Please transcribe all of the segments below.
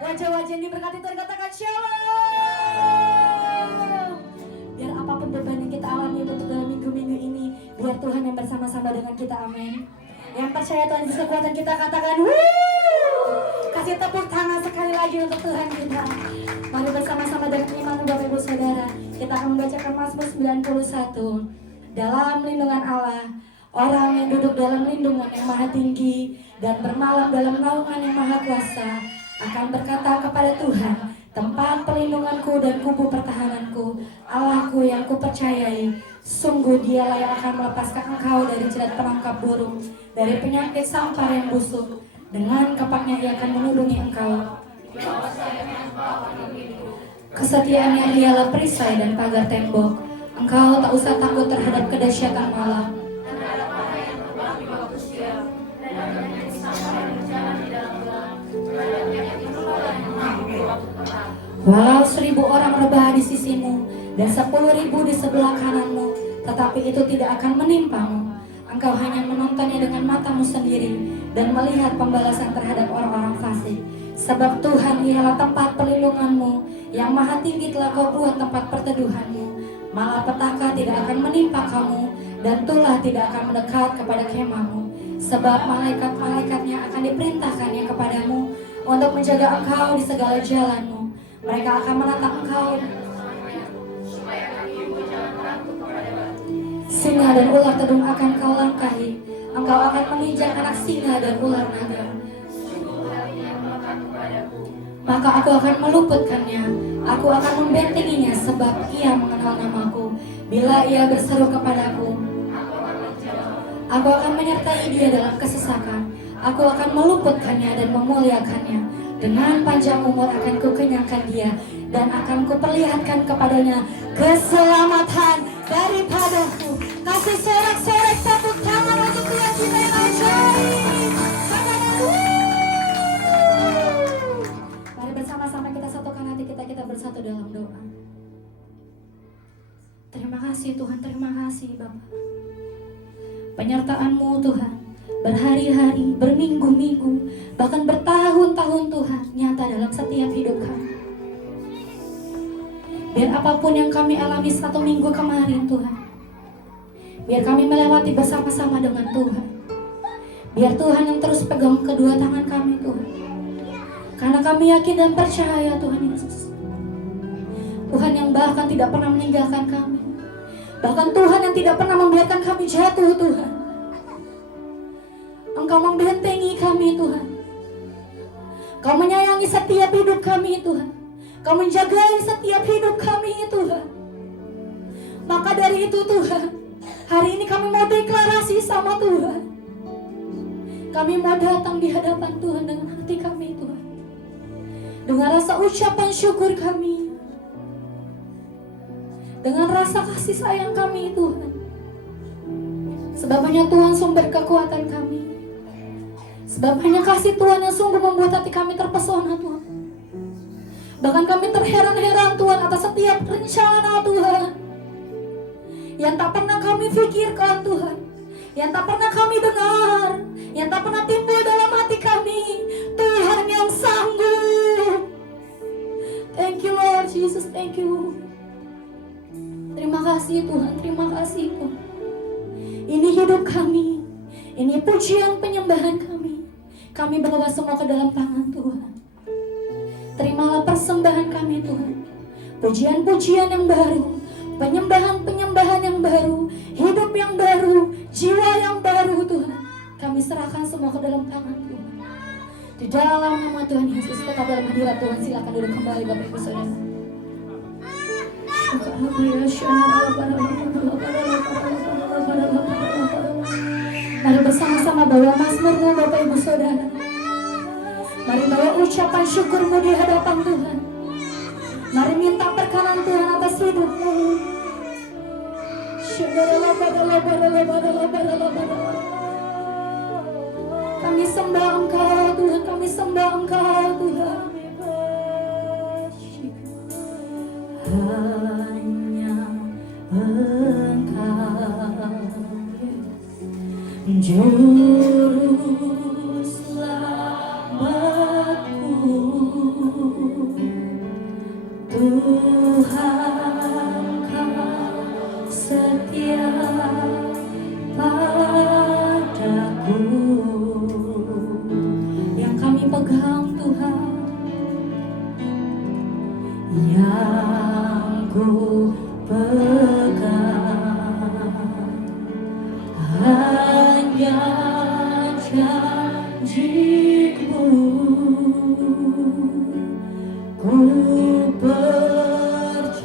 Wajah-wajah yang diberkati Tuhan katakan shalom. Biar apapun beban yang kita alami untuk dalam minggu-minggu ini, biar Tuhan yang bersama-sama dengan kita, amin. Yang percaya Tuhan Yesus kekuatan kita katakan wuuu. Kasih tepuk tangan sekali lagi untuk Tuhan kita. Mari bersama-sama dengan iman Bapak Ibu Saudara, kita akan membacakan Mazmur 91. Dalam lindungan Allah, orang yang duduk dalam lindungan yang maha tinggi dan bermalam dalam naungan yang maha kuasa akan berkata kepada Tuhan, tempat perlindunganku dan kubu pertahananku, Allahku yang kupercayai, sungguh Dialah yang akan melepaskan engkau dari jerat penangkap burung, dari penyakit sampar yang busuk. Dengan kepaknya Ia akan melindungi engkau. Kesetiaannya ialah perisai dan pagar tembok. Engkau tak usah takut terhadap kedahsyatan malam, walau 1000 orang rebah di sisimu dan 10.000 di sebelah kananmu, tetapi itu tidak akan menimpamu. Engkau hanya menontonnya dengan matamu sendiri dan melihat pembalasan terhadap orang-orang fasik. Sebab Tuhan ialah tempat perlindunganmu, yang maha tinggi telah kau buat tempat perteduhanmu. Malapetaka tidak akan menimpa kamu, dan tulah tidak akan mendekat kepada kemahmu. Sebab malaikat-malaikatnya akan diperintahkannya kepadamu untuk menjaga engkau di segala jalanmu. Mereka akan menatang engkau. Singa dan ular tedung akan kau langkahi. Engkau akan menginjak anak singa dan ular naga. Maka aku akan meluputkannya. Aku akan membentenginya sebab ia mengenal namaku. Bila ia berseru kepadaku, aku akan menyertai dia dalam kesesakan. Aku akan meluputkannya dan memuliakannya. Dengan panjang umur akan kukenyangkan dia, dan akan kuperlihatkan kepadanya keselamatan daripadaku. Kasih sorak-sorak tepuk tangan untuk Tuhan kita yang ajaib. Mari bersama-sama kita satukan hati kita bersatu dalam doa. Terima kasih Tuhan, terima kasih Bapa. Penyertaan-Mu Tuhan, berhari-hari, berminggu-minggu, bahkan bertahun-tahun Tuhan, nyata dalam setiap hidup kami. Biar apapun yang kami alami 1 minggu kemarin Tuhan, biar kami melewati bersama-sama dengan Tuhan. Biar Tuhan yang terus pegang kedua tangan kami Tuhan. Karena kami yakin dan percaya Tuhan Yesus, Tuhan yang bahkan tidak pernah meninggalkan kami. Bahkan Tuhan yang tidak pernah membiarkan kami jatuh Tuhan. Engkau membentengi kami Tuhan. Kau menyayangi setiap hidup kami Tuhan. Kau menjagai setiap hidup kami Tuhan. Maka dari itu Tuhan, hari ini kami mau deklarasi sama Tuhan. Kami mau datang di hadapan Tuhan dengan hati kami Tuhan, dengan rasa ucapan syukur kami, dengan rasa kasih sayang kami Tuhan. Sebab hanya Tuhan sumber kekuatan kami. Sebab hanya kasih Tuhan yang sungguh membuat hati kami terpesona Tuhan. Bahkan kami terheran-heran Tuhan atas setiap rencana Tuhan yang tak pernah kami pikirkan Tuhan, yang tak pernah kami dengar, yang tak pernah timbul dalam hati kami. Tuhan yang sanggup. Thank you Lord Jesus, thank you. Terima kasih Tuhan, terima kasih Tuhan. Ini hidup kami, ini pujian penyembahan kami. Kami bawa semua ke dalam tangan Tuhan. Terimalah persembahan kami Tuhan. Pujian-pujian yang baru, penyembahan-penyembahan yang baru, hidup yang baru, jiwa yang baru Tuhan. Kami serahkan semua ke dalam tangan Tuhan. Di dalam nama Tuhan Yesus, tetap dalam hadirat Tuhan. Silakan duduk kembali Bapak Ibu Saudara. Mari bersama-sama bawa mazmurmu Bapak Ibu Saudara. Mari bawa ucapan syukurmu di hadapan Tuhan. Mari minta perkenan Tuhan atas hidupmu. Kami sembah Engkau Tuhan, kami sembah Engkau Tuhan. Hanya Engkau Juru selamatku, Tuhan Kau setia padaku. Yang kami pegang Tuhan, yang ku pegang hanya janji-Mu. Ku percayakan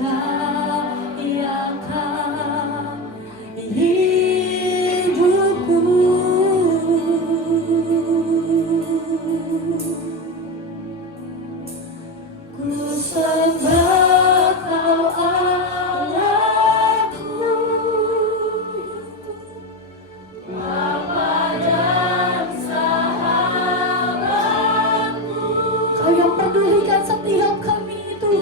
hidupku. Ku sembah Kau Allahku, Bapa dan Sahabatku. Kau yang pedulikan setiap kami Tuhan.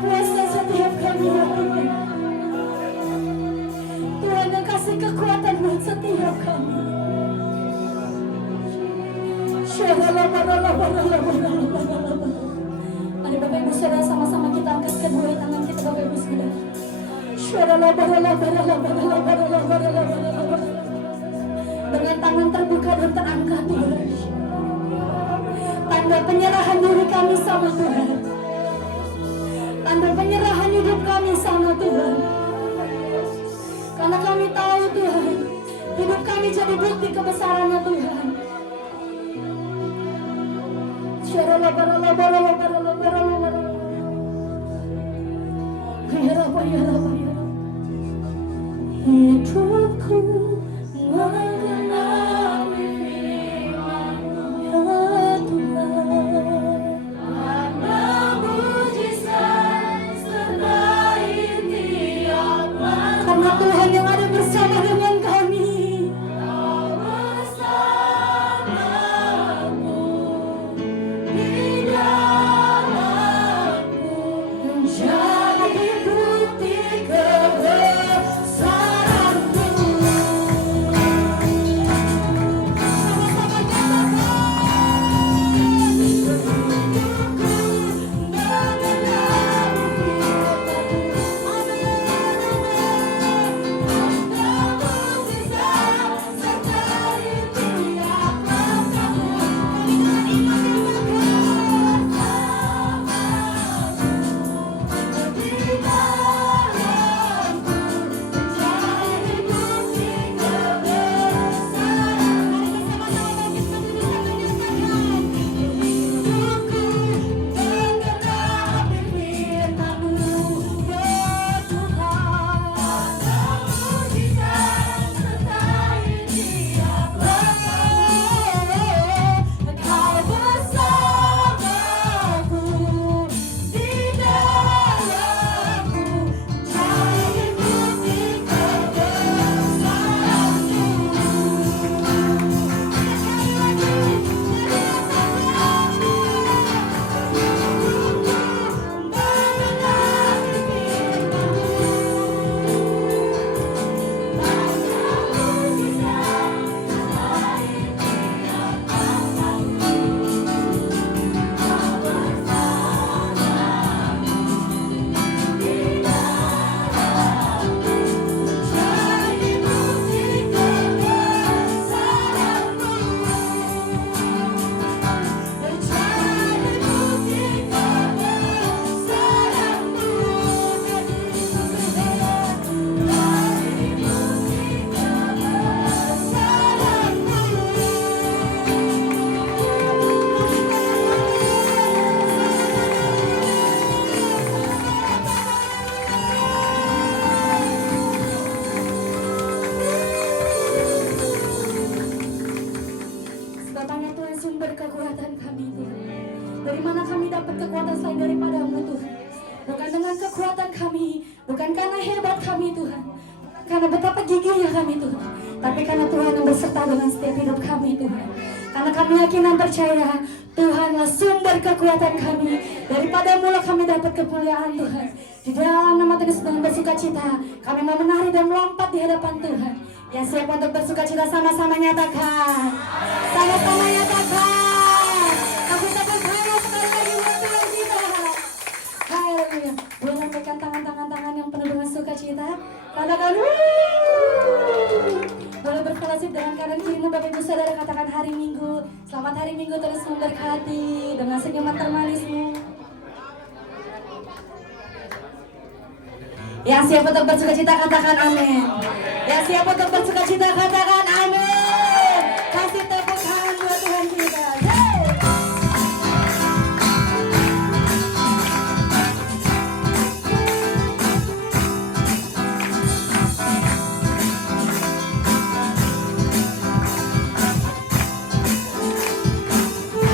Kuasa setiap kami ya Tuhan. Tuhan yang kasih kekuatan buat setiap kami. Mari Bapak Ibu Saudara sama-sama kita angkat kedua tangan kita Bapak Ibu Saudara. Dengan tangan terbuka dan terangkat Tuhan. Tanda penyerahan diri kami sama Tuhan. Tanda penyerahan hidup kami sama Tuhan. Karena kami tahu Tuhan, hidup kami jadi bukti kebesarannya Tuhan. Hidupku mengenali firman-Mu ya Tuhan. Karena mujizat sertai tiap langkah. Karena Tuhan yang ada bersama dengan kami. Kau bersamaku di dalamku, menjadi bukti kebesaran-Mu. Sebabnya Tuhan sumber kekuatan kami Tuhan. Dari mana kami dapat kekuatan selain daripada-Mu Tuhan? Bukan dengan kekuatan kami, bukan karena hebat kami Tuhan, bukan karena betapa gigihnya kami Tuhan, tapi karena Tuhan yang berserta dengan setiap hidup kami Tuhan. Karena kami yakin dan percaya Tuhanlah sumber kekuatan kami. Daripada-Mu lah kami dapat kemuliaan Tuhan. Di dalam nama Tuhan dengan bersuka cita kami mau menari dan melompat di hadapan Tuhan. Yang siap untuk bersuka cita sama-sama nyatakan. Sama-sama nyatakan. Aku tepuk tangan sekali lagi buat Tuhan kita. Haleluya. Boleh lambaikan tangan-tangan yang penuh dengan sukacita. Katakan boleh berfellowship dengan kanan kirimu Bapak Ibu Saudara. Katakan hari Minggu. Selamat hari Minggu, terus memberkati dengan senyuman termanismu. Yang siap untuk bersukacita katakan amin. Yang siap untuk bersukacita katakan amin. Kasih tepuk tangan buat Tuhan kita.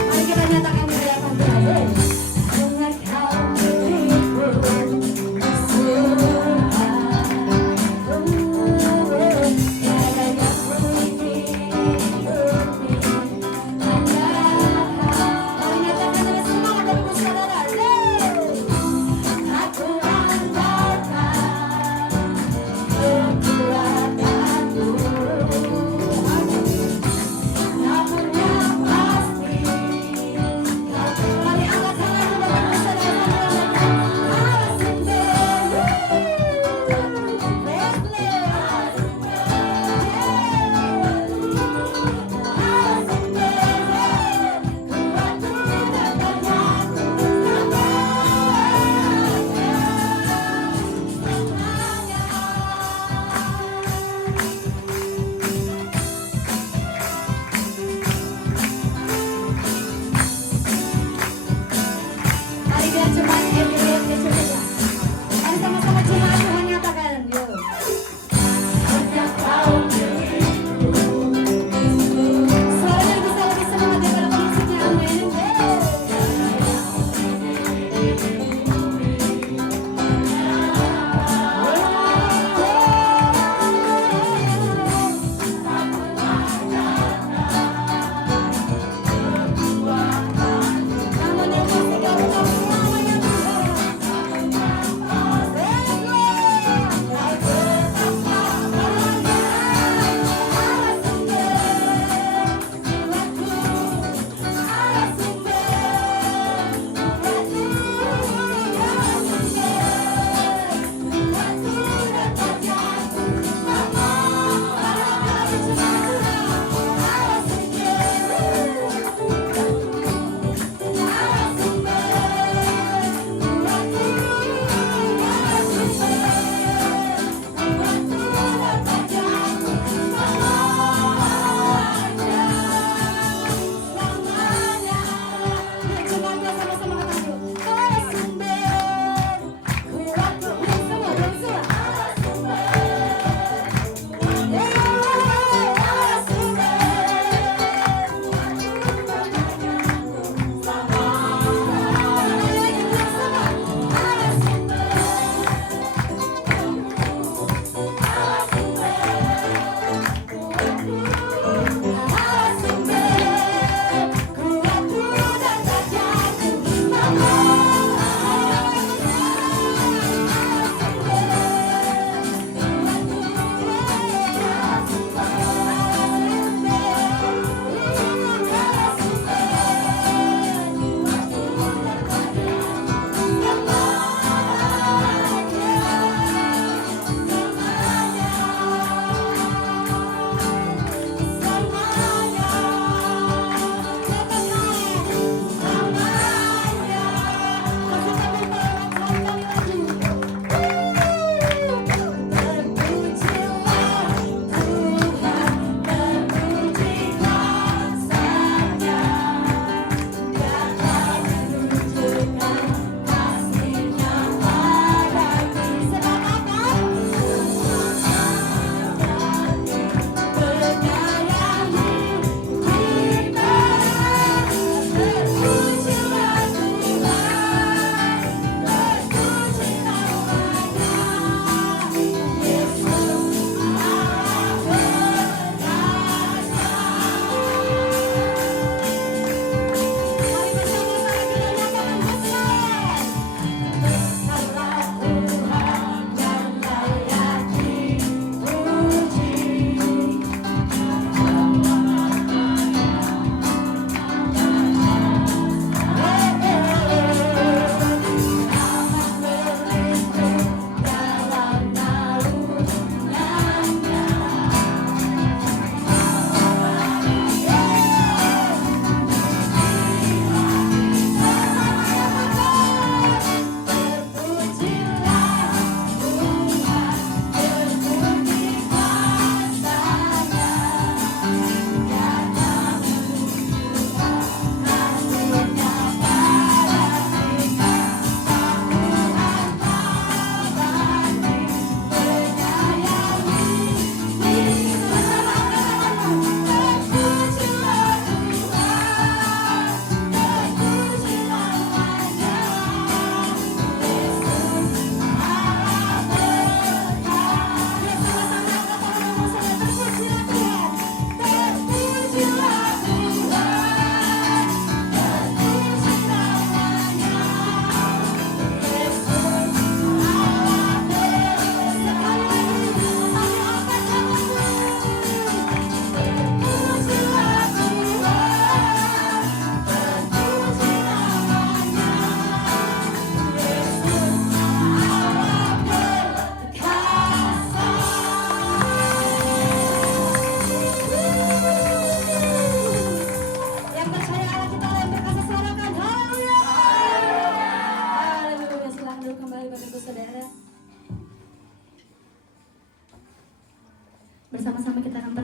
Mari kita nyatakan di hadapan Tuhan. Dengan kau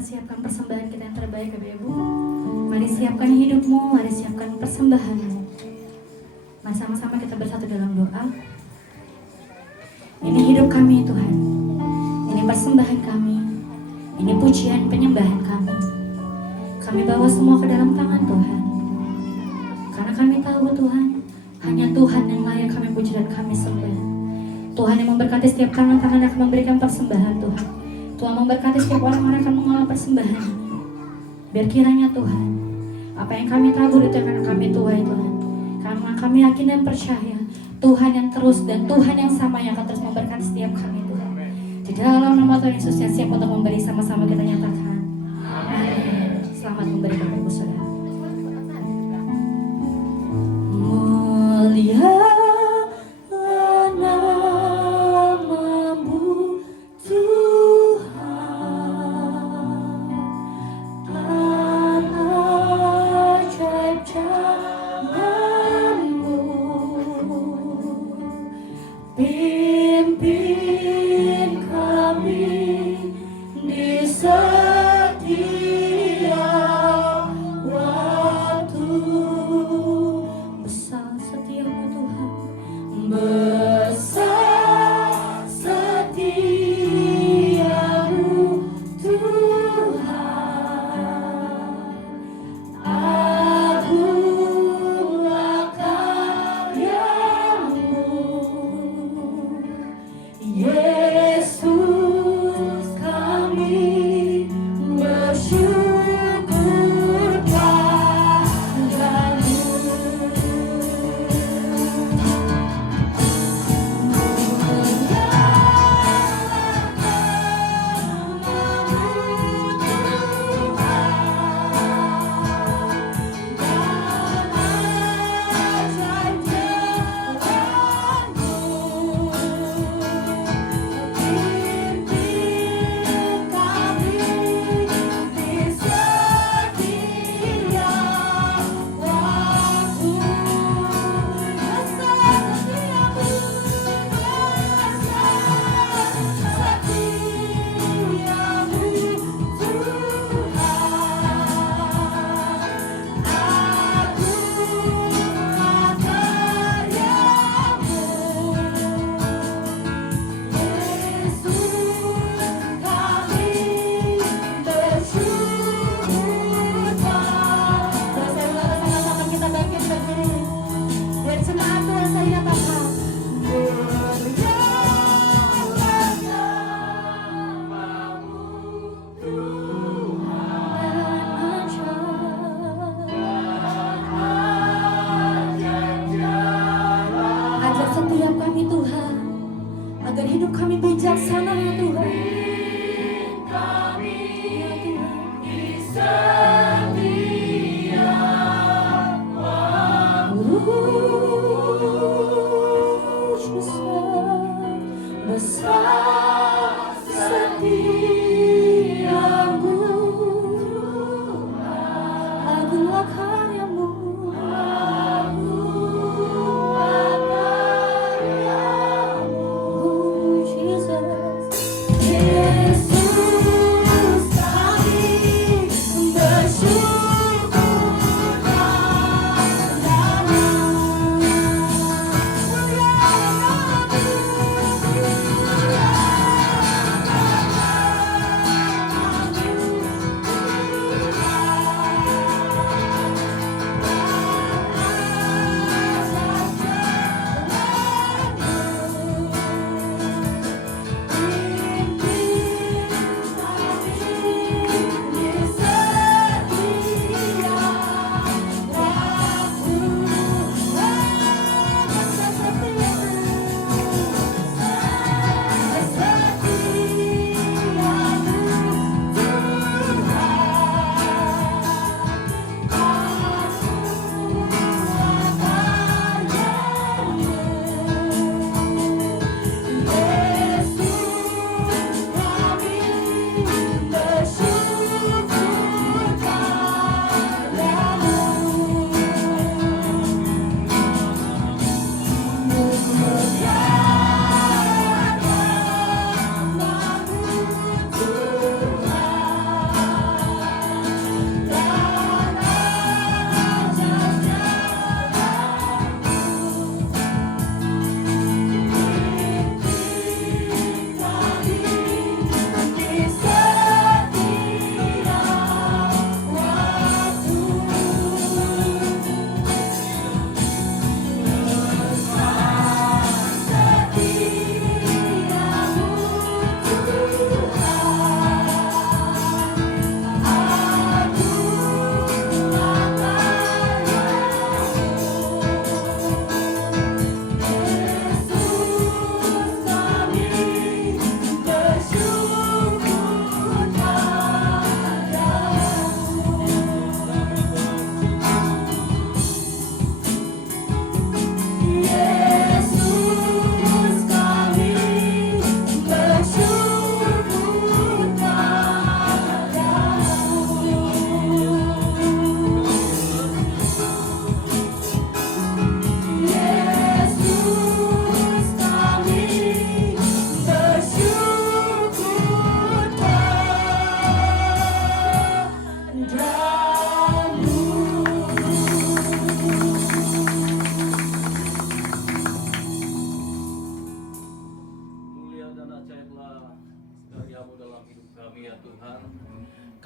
mempersiapkan persembahan kita yang terbaik Bapak Ibu. Mari siapkan hidupmu, mari siapkan persembahanmu. Mari sama-sama kita bersatu dalam doa. Ini hidup kami Tuhan, ini persembahan kami, ini pujian penyembahan kami. Kami bawa semua ke dalam tangan Tuhan. Karena kami tahu Tuhan, hanya Tuhan yang layak kami puji dan kami sembah. Tuhan yang memberkati setiap tangan-tangan yang akan memberikan persembahan Tuhan. Tuhan memberkati setiap orang-orang yang akan mengolah persembahan ini. Biar kiranya Tuhan, apa yang kami tabur itu karena kami tuai Tuhan. Karena kami yakin dan percaya Tuhan yang terus dan Tuhan yang sama yang akan terus memberkati setiap kami Tuhan. Di dalam nama Tuhan Yesus yang siap untuk memberi, sama-sama kita nyatakan amin. Selamat memberi Bapak Ibu Saudara. Mulia Di setiap waktu.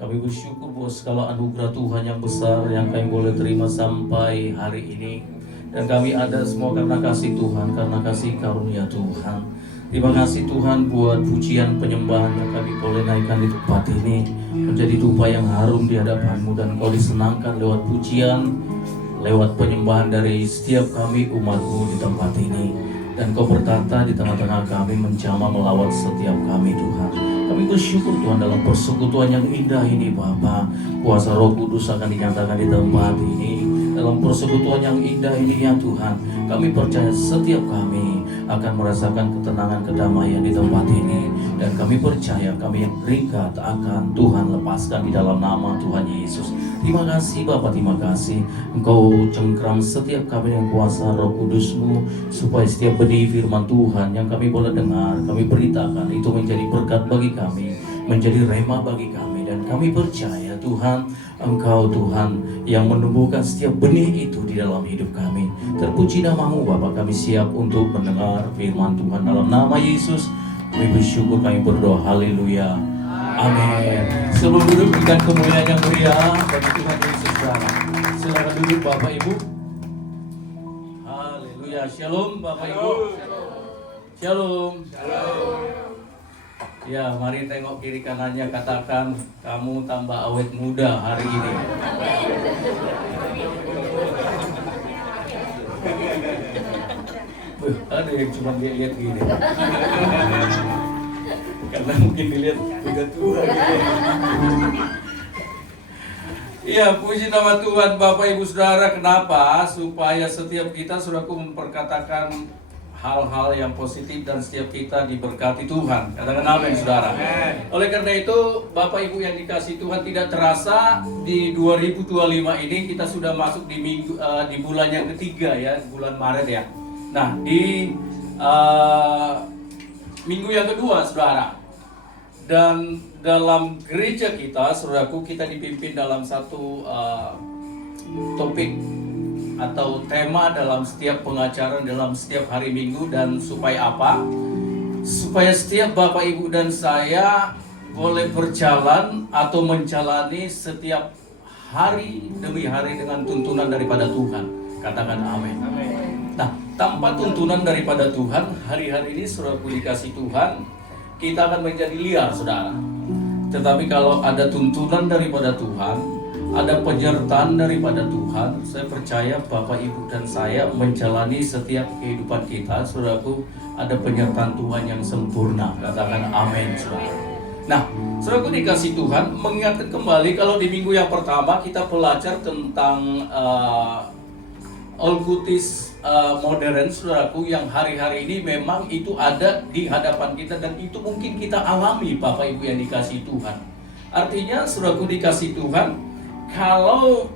Kami bersyukur buat segala anugerah Tuhan yang besar yang kami boleh terima sampai hari ini. Dan kami ada semua karena kasih Tuhan, karena kasih karunia Tuhan. Terima kasih Tuhan buat pujian penyembahan yang kami boleh naikkan di tempat ini, menjadi dupa yang harum di hadapan-Mu, dan Kau disenangkan lewat pujian, lewat penyembahan dari setiap kami umat-Mu di tempat ini. Dan Kau bertata di tengah-tengah kami, menjamah melawat setiap kami Tuhan. Kami bersyukur Tuhan dalam persekutuan yang indah ini Bapa. Kuasa Roh Kudus akan dinyatakan di tempat ini. Dalam persekutuan yang indah ini ya Tuhan, kami percaya setiap kami akan merasakan ketenangan, kedamaian di tempat ini. Dan kami percaya kami yang terikat akan Tuhan lepaskan di dalam nama Tuhan Yesus. Terima kasih Bapa, terima kasih Engkau cengkram setiap kami dengan kuasa Roh Kudus-Mu, supaya setiap benih firman Tuhan yang kami boleh dengar, kami beritakan, itu menjadi berkat bagi kami, menjadi rema bagi kami. Dan kami percaya Tuhan, Engkau Tuhan yang menumbuhkan setiap benih itu di dalam hidup kami. Terpuji nama-Mu Bapa, kami siap untuk mendengar firman Tuhan dalam nama Yesus. Kami bersyukur, kami berdoa, haleluya, amin. Sebelum duduk, berikan kemuliaan yang meriah bagi Tuhan Yesus. Silakan duduk Bapak Ibu. Haleluya, shalom Bapak Ibu. Shalom. Ya, mari tengok kiri kanannya, katakan, kamu tambah awet muda hari ini. Ada yang cuma lihat gini. Karena mungkin dilihat udah tua. Iya, puji nama Tuhan Bapak Ibu Saudara. Kenapa? Supaya setiap kita, saudaraku, memperkatakan hal-hal yang positif dan setiap kita diberkati Tuhan. Katakan amin Saudara. Oleh karena itu Bapak Ibu yang dikasihi Tuhan, tidak terasa di 2025 ini kita sudah masuk di di bulan yang ketiga ya, bulan Maret ya. Nah, di minggu yang kedua Saudara. Dan dalam gereja kita, saudaraku, kita dipimpin dalam satu topik atau tema dalam setiap pengajaran dalam setiap hari Minggu. Dan supaya apa? Supaya setiap Bapak Ibu dan saya boleh berjalan atau menjalani setiap hari demi hari dengan tuntunan daripada Tuhan. Katakan amin. Nah, tanpa tuntunan daripada Tuhan, hari-hari ini saudaraku dikasih Tuhan, kita akan menjadi liar Saudara. Tetapi kalau ada tuntunan daripada Tuhan, ada penyertaan daripada Tuhan, saya percaya Bapak Ibu dan saya menjalani setiap kehidupan kita, saudaraku, ada penyertaan Tuhan yang sempurna. Katakan amin, saudara. Nah, saudaraku dikasih Tuhan, mengingatkan kembali kalau di minggu yang pertama kita belajar tentang Olkutis modern, saudaraku, yang hari-hari ini memang itu ada di hadapan kita dan itu mungkin kita alami Bapak Ibu yang dikasih Tuhan. Artinya, saudaraku dikasih Tuhan, kalau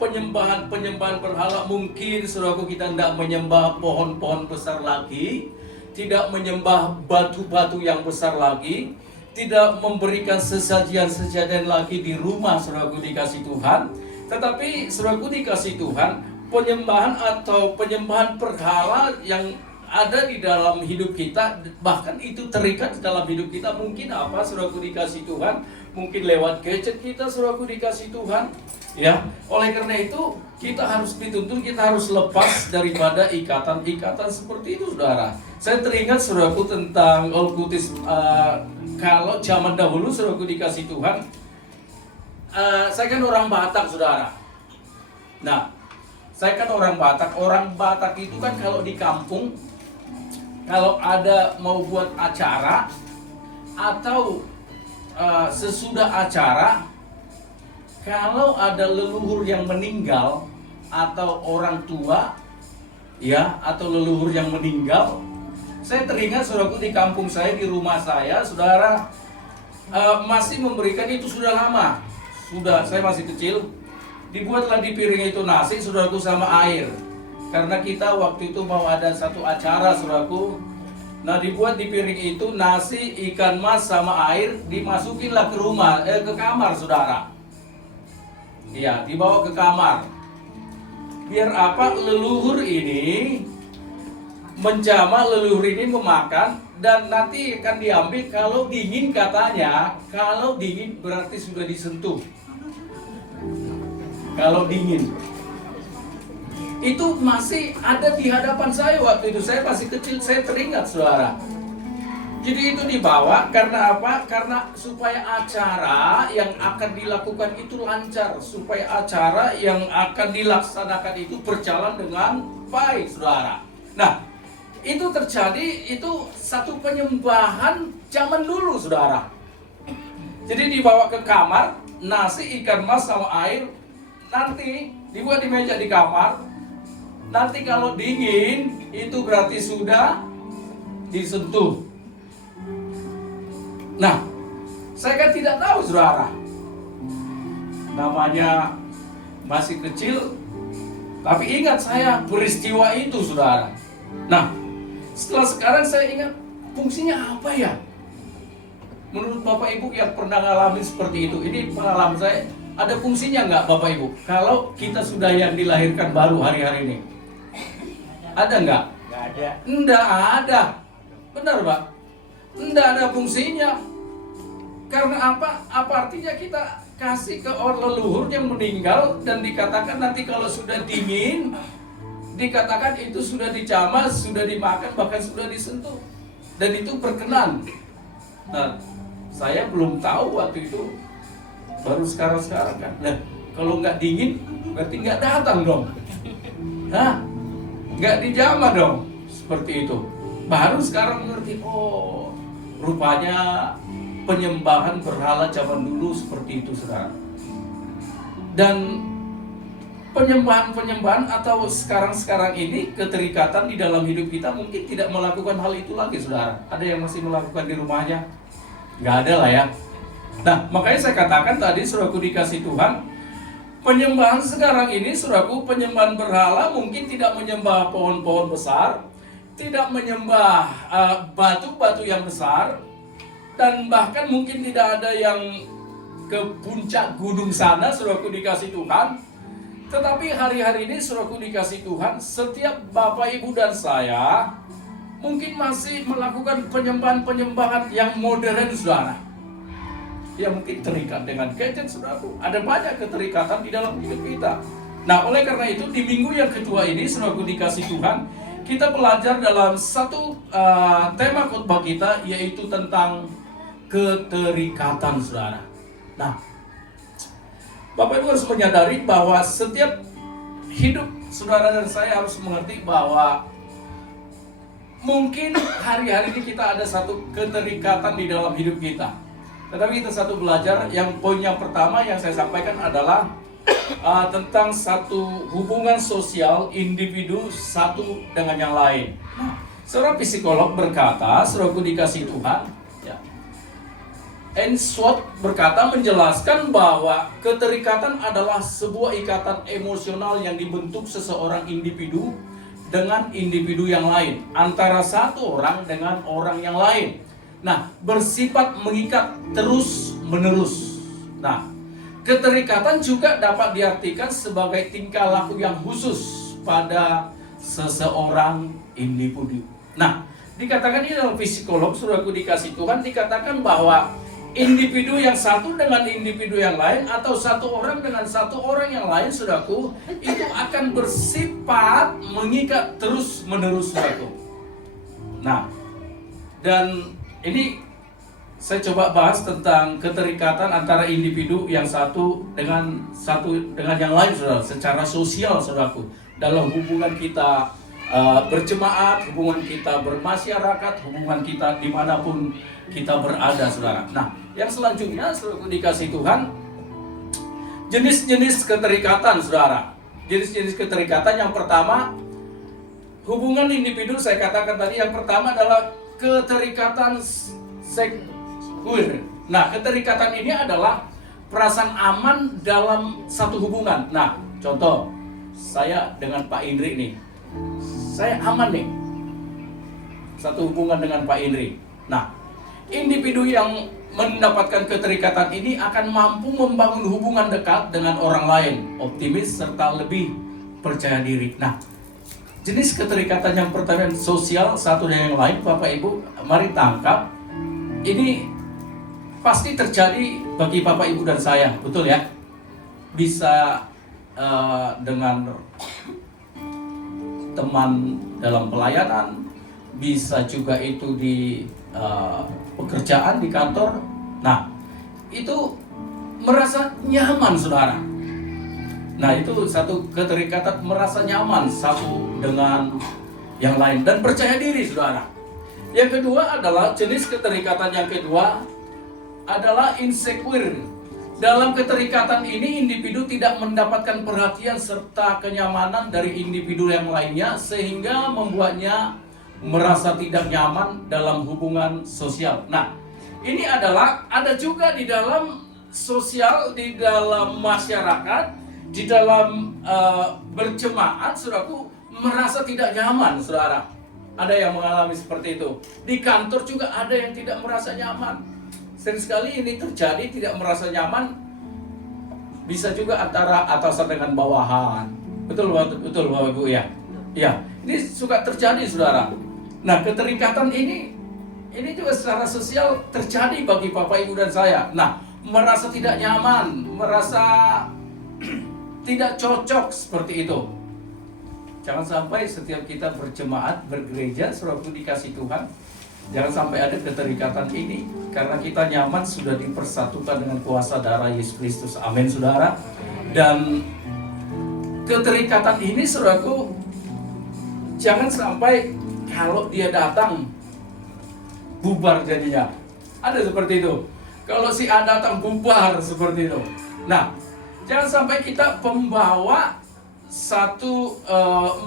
penyembahan berhala, mungkin saudaraku kita tidak menyembah pohon-pohon besar lagi, tidak menyembah batu-batu yang besar lagi, tidak memberikan sesajian-sesajian lagi di rumah saudaraku dikasih Tuhan. Tetapi saudaraku dikasih Tuhan, penyembahan atau penyembahan berhala yang ada di dalam hidup kita, bahkan itu terikat dalam hidup kita, mungkin apa saudaraku dikasih Tuhan, mungkin lewat gadget kita saudaraku dikasih Tuhan ya. Oleh karena itu kita harus dituntun, kita harus lepas daripada ikatan-ikatan seperti itu saudara. Saya teringat saudaraku tentang Olkutis, kalau zaman dahulu saudaraku dikasih Tuhan, saya kan orang Batak saudara. Nah, saya kan orang Batak. Orang Batak itu kan kalau di kampung, kalau ada mau buat acara atau sesudah acara, kalau ada leluhur yang meninggal atau orang tua ya, atau leluhur yang meninggal, saya teringat saudaraku di kampung saya, di rumah saya saudara, masih memberikan itu sudah lama. Sudah, saya masih kecil, dibuatlah di piring itu nasi saudaraku sama air. Karena kita waktu itu mau ada satu acara saudaraku. Nah, dibuat di piring itu nasi, ikan mas sama air, dimasukinlah ke rumah, ke kamar saudara. Iya, dibawa ke kamar. Biar apa? Leluhur ini menjamah leluhur ini memakan, dan nanti akan diambil kalau dingin katanya. Kalau dingin berarti sudah disentuh. Kalau dingin itu masih ada di hadapan saya waktu itu. Saya masih kecil, saya teringat saudara. Jadi itu dibawa karena apa? Karena supaya acara yang akan dilakukan itu lancar, supaya acara yang akan dilaksanakan itu berjalan dengan baik, saudara. Nah, itu terjadi, itu satu penyembahan zaman dulu, saudara. Jadi dibawa ke kamar, nasi, ikan mas sama air, nanti dibuat di meja di kamar. Nanti kalau dingin, itu berarti sudah disentuh. Nah, saya kan tidak tahu, saudara. Namanya masih kecil, tapi ingat saya peristiwa itu, saudara. Nah, setelah sekarang saya ingat, fungsinya apa ya? Menurut Bapak Ibu yang pernah ngalamin seperti itu, ini pengalaman saya, ada fungsinya nggak Bapak Ibu? Kalau kita sudah yang dilahirkan baru hari-hari ini, ada nggak? Nggak ada. Nggak ada. Benar, Pak? Nggak ada fungsinya. Karena apa? Apa artinya kita kasih ke orang leluhur yang meninggal, dan dikatakan nanti kalau sudah dingin, dikatakan itu sudah dijamah, sudah dimakan, bahkan sudah disentuh, dan itu berkenan. Nah, saya belum tahu waktu itu, baru sekarang kan. Nah, kalau nggak dingin berarti nggak datang dong. Hah? Nggak dijamah dong, seperti itu. Baru sekarang mengerti, oh rupanya penyembahan berhala zaman dulu seperti itu, saudara. Dan penyembahan atau sekarang ini keterikatan di dalam hidup kita mungkin tidak melakukan hal itu lagi, saudara. Ada yang masih melakukan di rumahnya? Nggak ada lah ya. Nah, makanya saya katakan tadi, saudaraku dikasih Tuhan, penyembahan sekarang ini, saudaraku, penyembahan berhala mungkin tidak menyembah pohon-pohon besar, tidak menyembah batu-batu yang besar, dan bahkan mungkin tidak ada yang ke puncak gunung sana, saudaraku dikasih Tuhan. Tetapi hari-hari ini, saudaraku dikasih Tuhan, setiap Bapak, Ibu, dan saya mungkin masih melakukan penyembahan yang modern, saudara. Ya mungkin terikat dengan gadget, saudaraku. Ada banyak keterikatan di dalam hidup kita. Nah, oleh karena itu, di minggu yang kedua ini, saudaraku dikasih Tuhan, kita belajar dalam satu tema khotbah kita, yaitu tentang keterikatan, saudara. Nah, Bapak Ibu harus menyadari bahwa setiap hidup saudara dan saya harus mengerti bahwa mungkin hari-hari ini kita ada satu keterikatan di dalam hidup kita. Tetapi kita satu belajar, yang poin yang pertama yang saya sampaikan adalah tentang satu hubungan sosial individu satu dengan yang lain. Seorang psikolog berkata, saudaraku dikasih Tuhan, ya, Ainsworth berkata, menjelaskan bahwa keterikatan adalah sebuah ikatan emosional yang dibentuk seseorang individu dengan individu yang lain, antara satu orang dengan orang yang lain. Nah, bersifat mengikat terus menerus. Nah, keterikatan juga dapat diartikan sebagai tingkah laku yang khusus pada seseorang individu. Nah, dikatakan ini dalam psikolog, saudaraku dikasih Tuhan, dikatakan bahwa individu yang satu dengan individu yang lain, atau satu orang dengan satu orang yang lain, saudaraku, itu akan bersifat mengikat terus menerus, saudaraku. Nah, dan ini saya coba bahas tentang keterikatan antara individu yang satu dengan yang lain, saudara, secara sosial, saudaraku, dalam hubungan kita berjemaat, hubungan kita bermasyarakat, hubungan kita dimanapun kita berada, saudara. Nah, yang selanjutnya, saudaraku dikasih Tuhan, jenis-jenis keterikatan, saudara. Jenis-jenis keterikatan yang pertama, hubungan individu, saya katakan tadi, yang pertama adalah keterikatan sekuler. Nah, keterikatan ini adalah perasaan aman dalam satu hubungan. Nah, contoh, saya dengan Pak Indri nih, saya aman nih, satu hubungan dengan Pak Indri. Nah, individu yang mendapatkan keterikatan ini akan mampu membangun hubungan dekat dengan orang lain, optimis serta lebih percaya diri. Nah, jenis keterikatan yang pertama sosial, satu dan yang lain, Bapak Ibu, mari tangkap. Ini pasti terjadi bagi Bapak Ibu dan saya, betul ya? Bisa dengan teman dalam pelayanan, bisa juga itu di pekerjaan di kantor. Nah, itu merasa nyaman, saudara. Nah, itu satu keterikatan, merasa nyaman satu dengan yang lain dan percaya diri, saudara. Yang kedua adalah jenis keterikatan yang kedua adalah insecure. Dalam keterikatan ini, individu tidak mendapatkan perhatian serta kenyamanan dari individu yang lainnya, sehingga membuatnya merasa tidak nyaman dalam hubungan sosial. Nah, ini adalah ada juga di dalam sosial, di dalam masyarakat, di dalam berjemaat, saudaraku, merasa tidak nyaman, saudara. Ada yang mengalami seperti itu. Di kantor juga ada yang tidak merasa nyaman. Sering sekali ini terjadi, tidak merasa nyaman, bisa juga antara atasan dengan bawahan. Betul Bapak Ibu ya? Ya, ini suka terjadi, saudara. Nah, keterikatan ini juga secara sosial terjadi bagi Bapak Ibu dan saya. Nah, merasa tidak nyaman, merasa tidak cocok seperti itu. Jangan sampai setiap kita berjemaat, bergereja, saudaraku dikasih Tuhan, jangan sampai ada keterikatan ini, karena kita nyaman sudah dipersatukan dengan kuasa darah Yesus Kristus. Amin, saudara. Dan keterikatan ini, saudaraku, jangan sampai kalau dia datang bubar jadinya. Ada seperti itu. Kalau si A datang bubar seperti itu. Nah, jangan sampai kita pembawa satu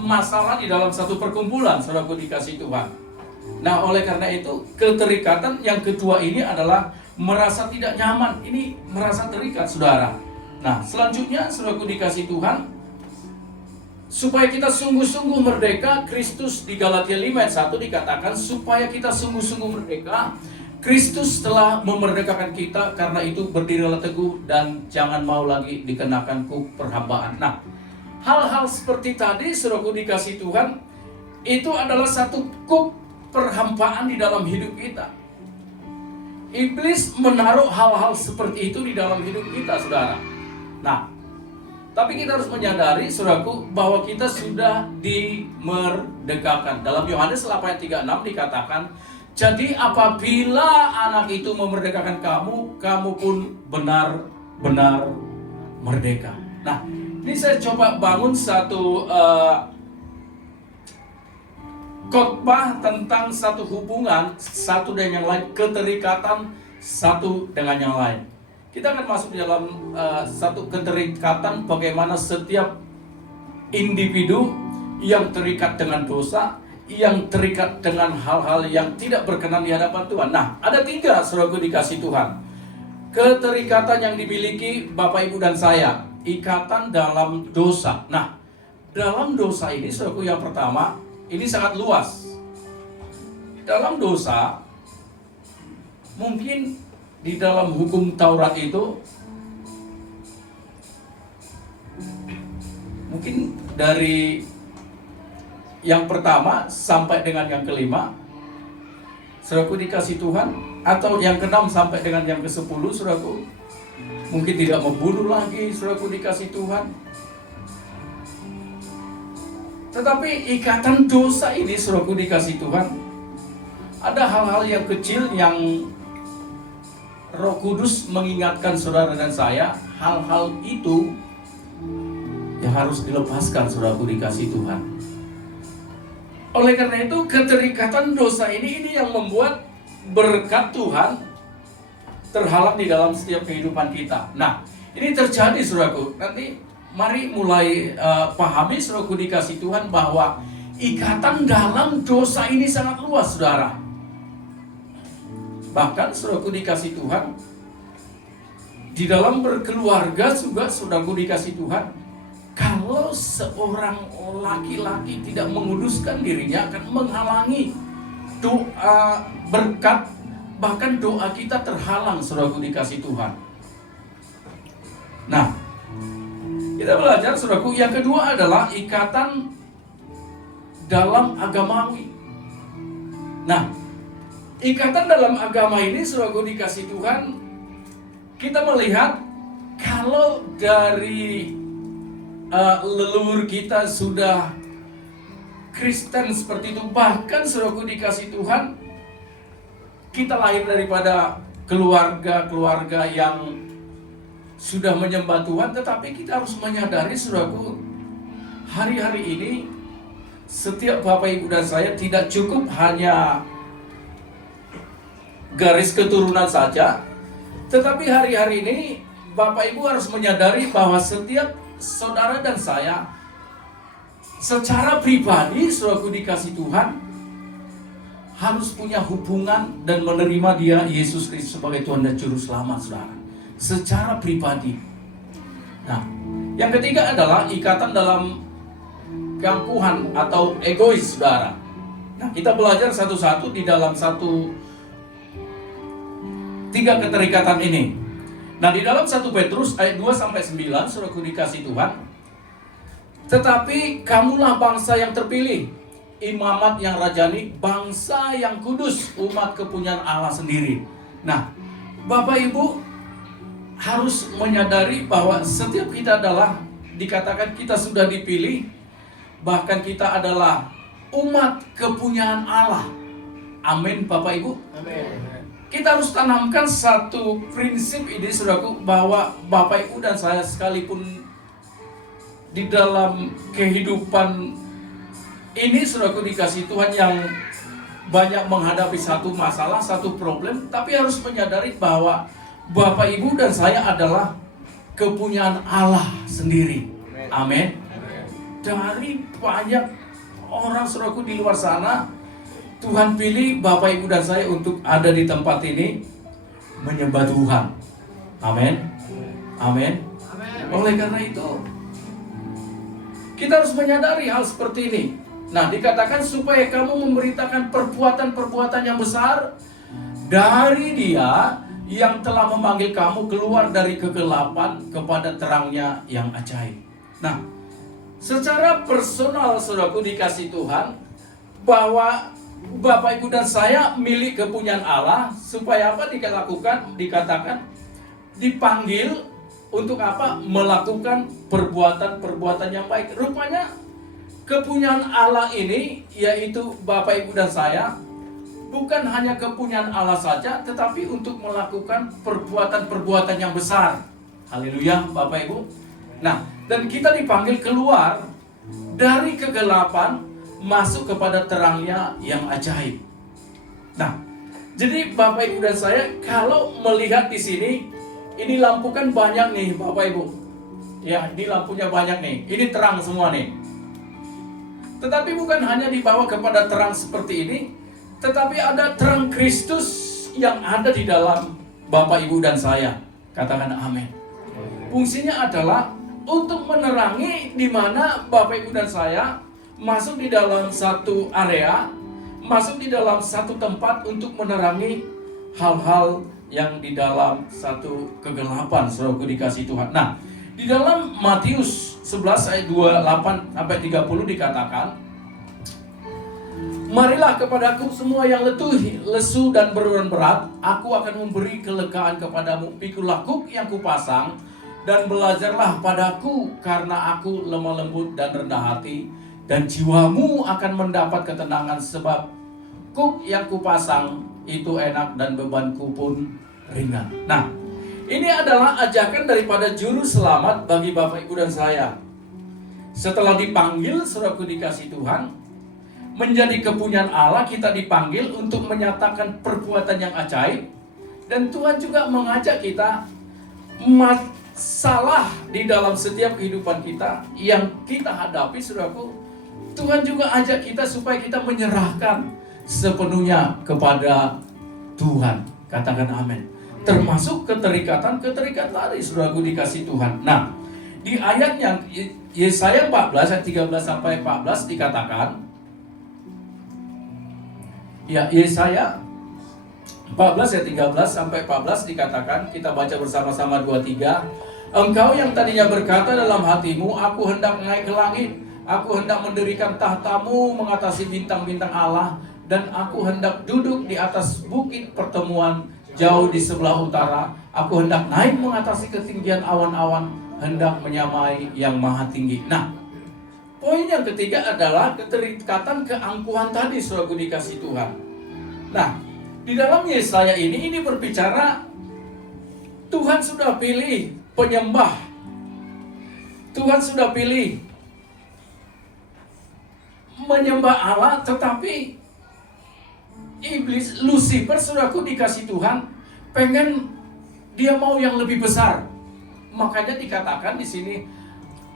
masalah di dalam satu perkumpulan, saudaraku dikasih Tuhan. Nah, oleh karena itu, keterikatan yang kedua ini adalah merasa tidak nyaman. Ini merasa terikat, saudara. Nah, selanjutnya, saudaraku dikasih Tuhan, supaya kita sungguh-sungguh merdeka, Kristus di Galatia 5 ayat 1 dikatakan, supaya kita sungguh-sungguh merdeka, Kristus telah memerdekakan kita, karena itu berdirilah teguh dan jangan mau lagi dikenakan kuk perhambaan. Nah, hal-hal seperti tadi, saudaraku dikasih Tuhan, itu adalah satu kuk perhambaan di dalam hidup kita. Iblis menaruh hal-hal seperti itu di dalam hidup kita, saudara. Nah, tapi kita harus menyadari, saudaraku, bahwa kita sudah dimerdekakan. Dalam Yohanes 8 ayat 36 dikatakan, jadi apabila anak itu memerdekakan kamu, kamu pun benar-benar merdeka. Nah, ini saya coba bangun satu khotbah tentang satu hubungan satu dengan yang lain, keterikatan satu dengan yang lain. Kita akan masuk di dalam satu keterikatan bagaimana setiap individu yang terikat dengan dosa, yang terikat dengan hal-hal yang tidak berkenan di hadapan Tuhan. Nah, ada 3, saudaraku dikasih Tuhan, keterikatan yang dimiliki Bapak Ibu dan saya. Ikatan dalam dosa. Nah, dalam dosa ini, saudaraku, yang pertama, ini sangat luas. Dalam dosa, mungkin di dalam hukum Taurat itu, mungkin dari yang pertama sampai dengan yang kelima, saudaraku dikasih Tuhan, atau yang ke-6 sampai dengan yang ke-10, saudaraku, mungkin tidak membunuh lagi, saudaraku dikasih Tuhan. Tetapi ikatan dosa ini, saudaraku dikasih Tuhan, ada hal-hal yang kecil yang Roh Kudus mengingatkan saudara dan saya, hal-hal itu yang harus dilepaskan, saudaraku dikasih Tuhan. Oleh karena itu, keterikatan dosa ini yang membuat berkat Tuhan terhalang di dalam setiap kehidupan kita. Nah, ini terjadi, saudaraku. Nanti mari mulai pahami, saudaraku dikasih Tuhan, bahwa ikatan dalam dosa ini sangat luas, saudara. Bahkan, saudaraku dikasih Tuhan, di dalam berkeluarga juga, saudaraku dikasih Tuhan, kalau seorang laki-laki tidak menguduskan dirinya, akan menghalangi doa berkat, bahkan doa kita terhalang, saudaraku dikasih Tuhan. Nah, kita belajar, saudaraku, yang kedua adalah ikatan dalam agamawi. Nah, ikatan dalam agama ini, saudaraku dikasih Tuhan, kita melihat kalau dari leluhur kita sudah Kristen seperti itu, bahkan saudaraku dikasih Tuhan, kita lahir daripada keluarga yang sudah menyembah Tuhan, tetapi kita harus menyadari saudaraku, hari-hari ini setiap Bapak Ibu dan saya tidak cukup hanya garis keturunan saja, tetapi hari-hari ini Bapak Ibu harus menyadari bahwa setiap saudara dan saya secara pribadi, saudaraku dikasih Tuhan, harus punya hubungan dan menerima Dia, Yesus Kristus, sebagai Tuhan dan Juru Selamat, saudara, secara pribadi. Nah, yang ketiga adalah ikatan dalam keangkuhan atau egois, saudara. Nah, kita belajar satu-satu di dalam tiga keterikatan ini. Nah, di dalam 1 Petrus ayat 2-9, saudaraku dikasih Tuhan, tetapi kamulah bangsa yang terpilih, imamat yang rajani, bangsa yang kudus, umat kepunyaan Allah sendiri. Nah, Bapak Ibu harus menyadari bahwa setiap kita adalah dikatakan kita sudah dipilih, bahkan kita adalah umat kepunyaan Allah. Amin, Bapak Ibu. Amin. Kita harus tanamkan satu prinsip ini, saudaraku, bahwa Bapak Ibu dan saya sekalipun di dalam kehidupan ini, saudaraku dikasih Tuhan, yang banyak menghadapi satu masalah, satu problem, tapi harus menyadari bahwa Bapak Ibu dan saya adalah kepunyaan Allah sendiri. Amin. Dari banyak orang, saudaraku, di luar sana, Tuhan pilih Bapak Ibu dan saya untuk ada di tempat ini menyembah Tuhan. Amin. Amin. Oleh karena itu, kita harus menyadari hal seperti ini. Nah, dikatakan supaya kamu memberitakan perbuatan-perbuatan yang besar dari Dia yang telah memanggil kamu keluar dari kegelapan kepada terangnya yang ajaib. Nah, secara personal, saudaraku dikasih Tuhan, bahwa Bapak Ibu dan saya milik kepunyaan Allah, supaya apa dikatakan dipanggil untuk apa? Melakukan perbuatan-perbuatan yang baik. Rupanya kepunyaan Allah ini, yaitu Bapak Ibu dan saya, bukan hanya kepunyaan Allah saja, tetapi untuk melakukan perbuatan-perbuatan yang besar. Haleluya, Bapak Ibu. Nah, dan kita dipanggil keluar dari kegelapan, masuk kepada terangnya yang ajaib. Nah, jadi Bapak Ibu dan saya, kalau melihat di sini, ini lampu kan banyak nih, Bapak Ibu. Ya, ini lampunya banyak nih. Ini terang semua nih. Tetapi bukan hanya dibawa kepada terang seperti ini, tetapi ada terang Kristus yang ada di dalam Bapak Ibu dan saya. Katakan amin. Fungsinya adalah untuk menerangi di mana Bapak Ibu dan saya masuk di dalam satu area, masuk di dalam satu tempat untuk menerangi hal-hal yang di dalam satu kegelapan, saudaraku dikasih Tuhan. Nah, di dalam Matius 11 ayat 28-30 dikatakan, marilah kepadaku semua yang letih, lesu dan beban berat, aku akan memberi kelegaan kepadamu. Pikulah kuk yang kupasang dan belajarlah padaku, karena aku lemah lembut dan rendah hati, dan jiwamu akan mendapat ketenangan, sebab kuk yang kupasang itu enak dan bebanku pun ringan. Nah, ini adalah ajakan daripada Juru Selamat bagi Bapak Ibu dan saya. Setelah dipanggil, saudaraku dikasih Tuhan, menjadi kepunyaan Allah, kita dipanggil untuk menyatakan perbuatan yang ajaib. Dan Tuhan juga mengajak kita, masalah di dalam setiap kehidupan kita yang kita hadapi, saudaraku, Tuhan juga ajak kita supaya kita menyerahkan sepenuhnya kepada Tuhan. Katakan amin. Termasuk keterikatan tadi, saudaraku dikasih Tuhan. Nah, di ayat yang Yesaya 14 ayat 13-14 dikatakan, ya, Yesaya 14 ayat 13-14 dikatakan, kita baca bersama-sama 2-3. Engkau yang tadinya berkata dalam hatimu, aku hendak naik ke langit, Aku hendak mendirikan tahtamu mengatasi bintang-bintang Allah, dan aku hendak duduk di atas bukit pertemuan jauh di sebelah utara. Aku hendak naik mengatasi ketinggian awan-awan, hendak menyamai yang maha tinggi. Nah, poin yang ketiga adalah keterikatan keangkuhan tadi, saudaraku dikasih Tuhan. Nah, di dalam Yesaya ini berbicara Tuhan sudah pilih penyembah. Tuhan sudah pilih menyembah Allah, tetapi iblis, Lucifer, saudaraku dikasih Tuhan, pengen dia mau yang lebih besar. Makanya dikatakan di sini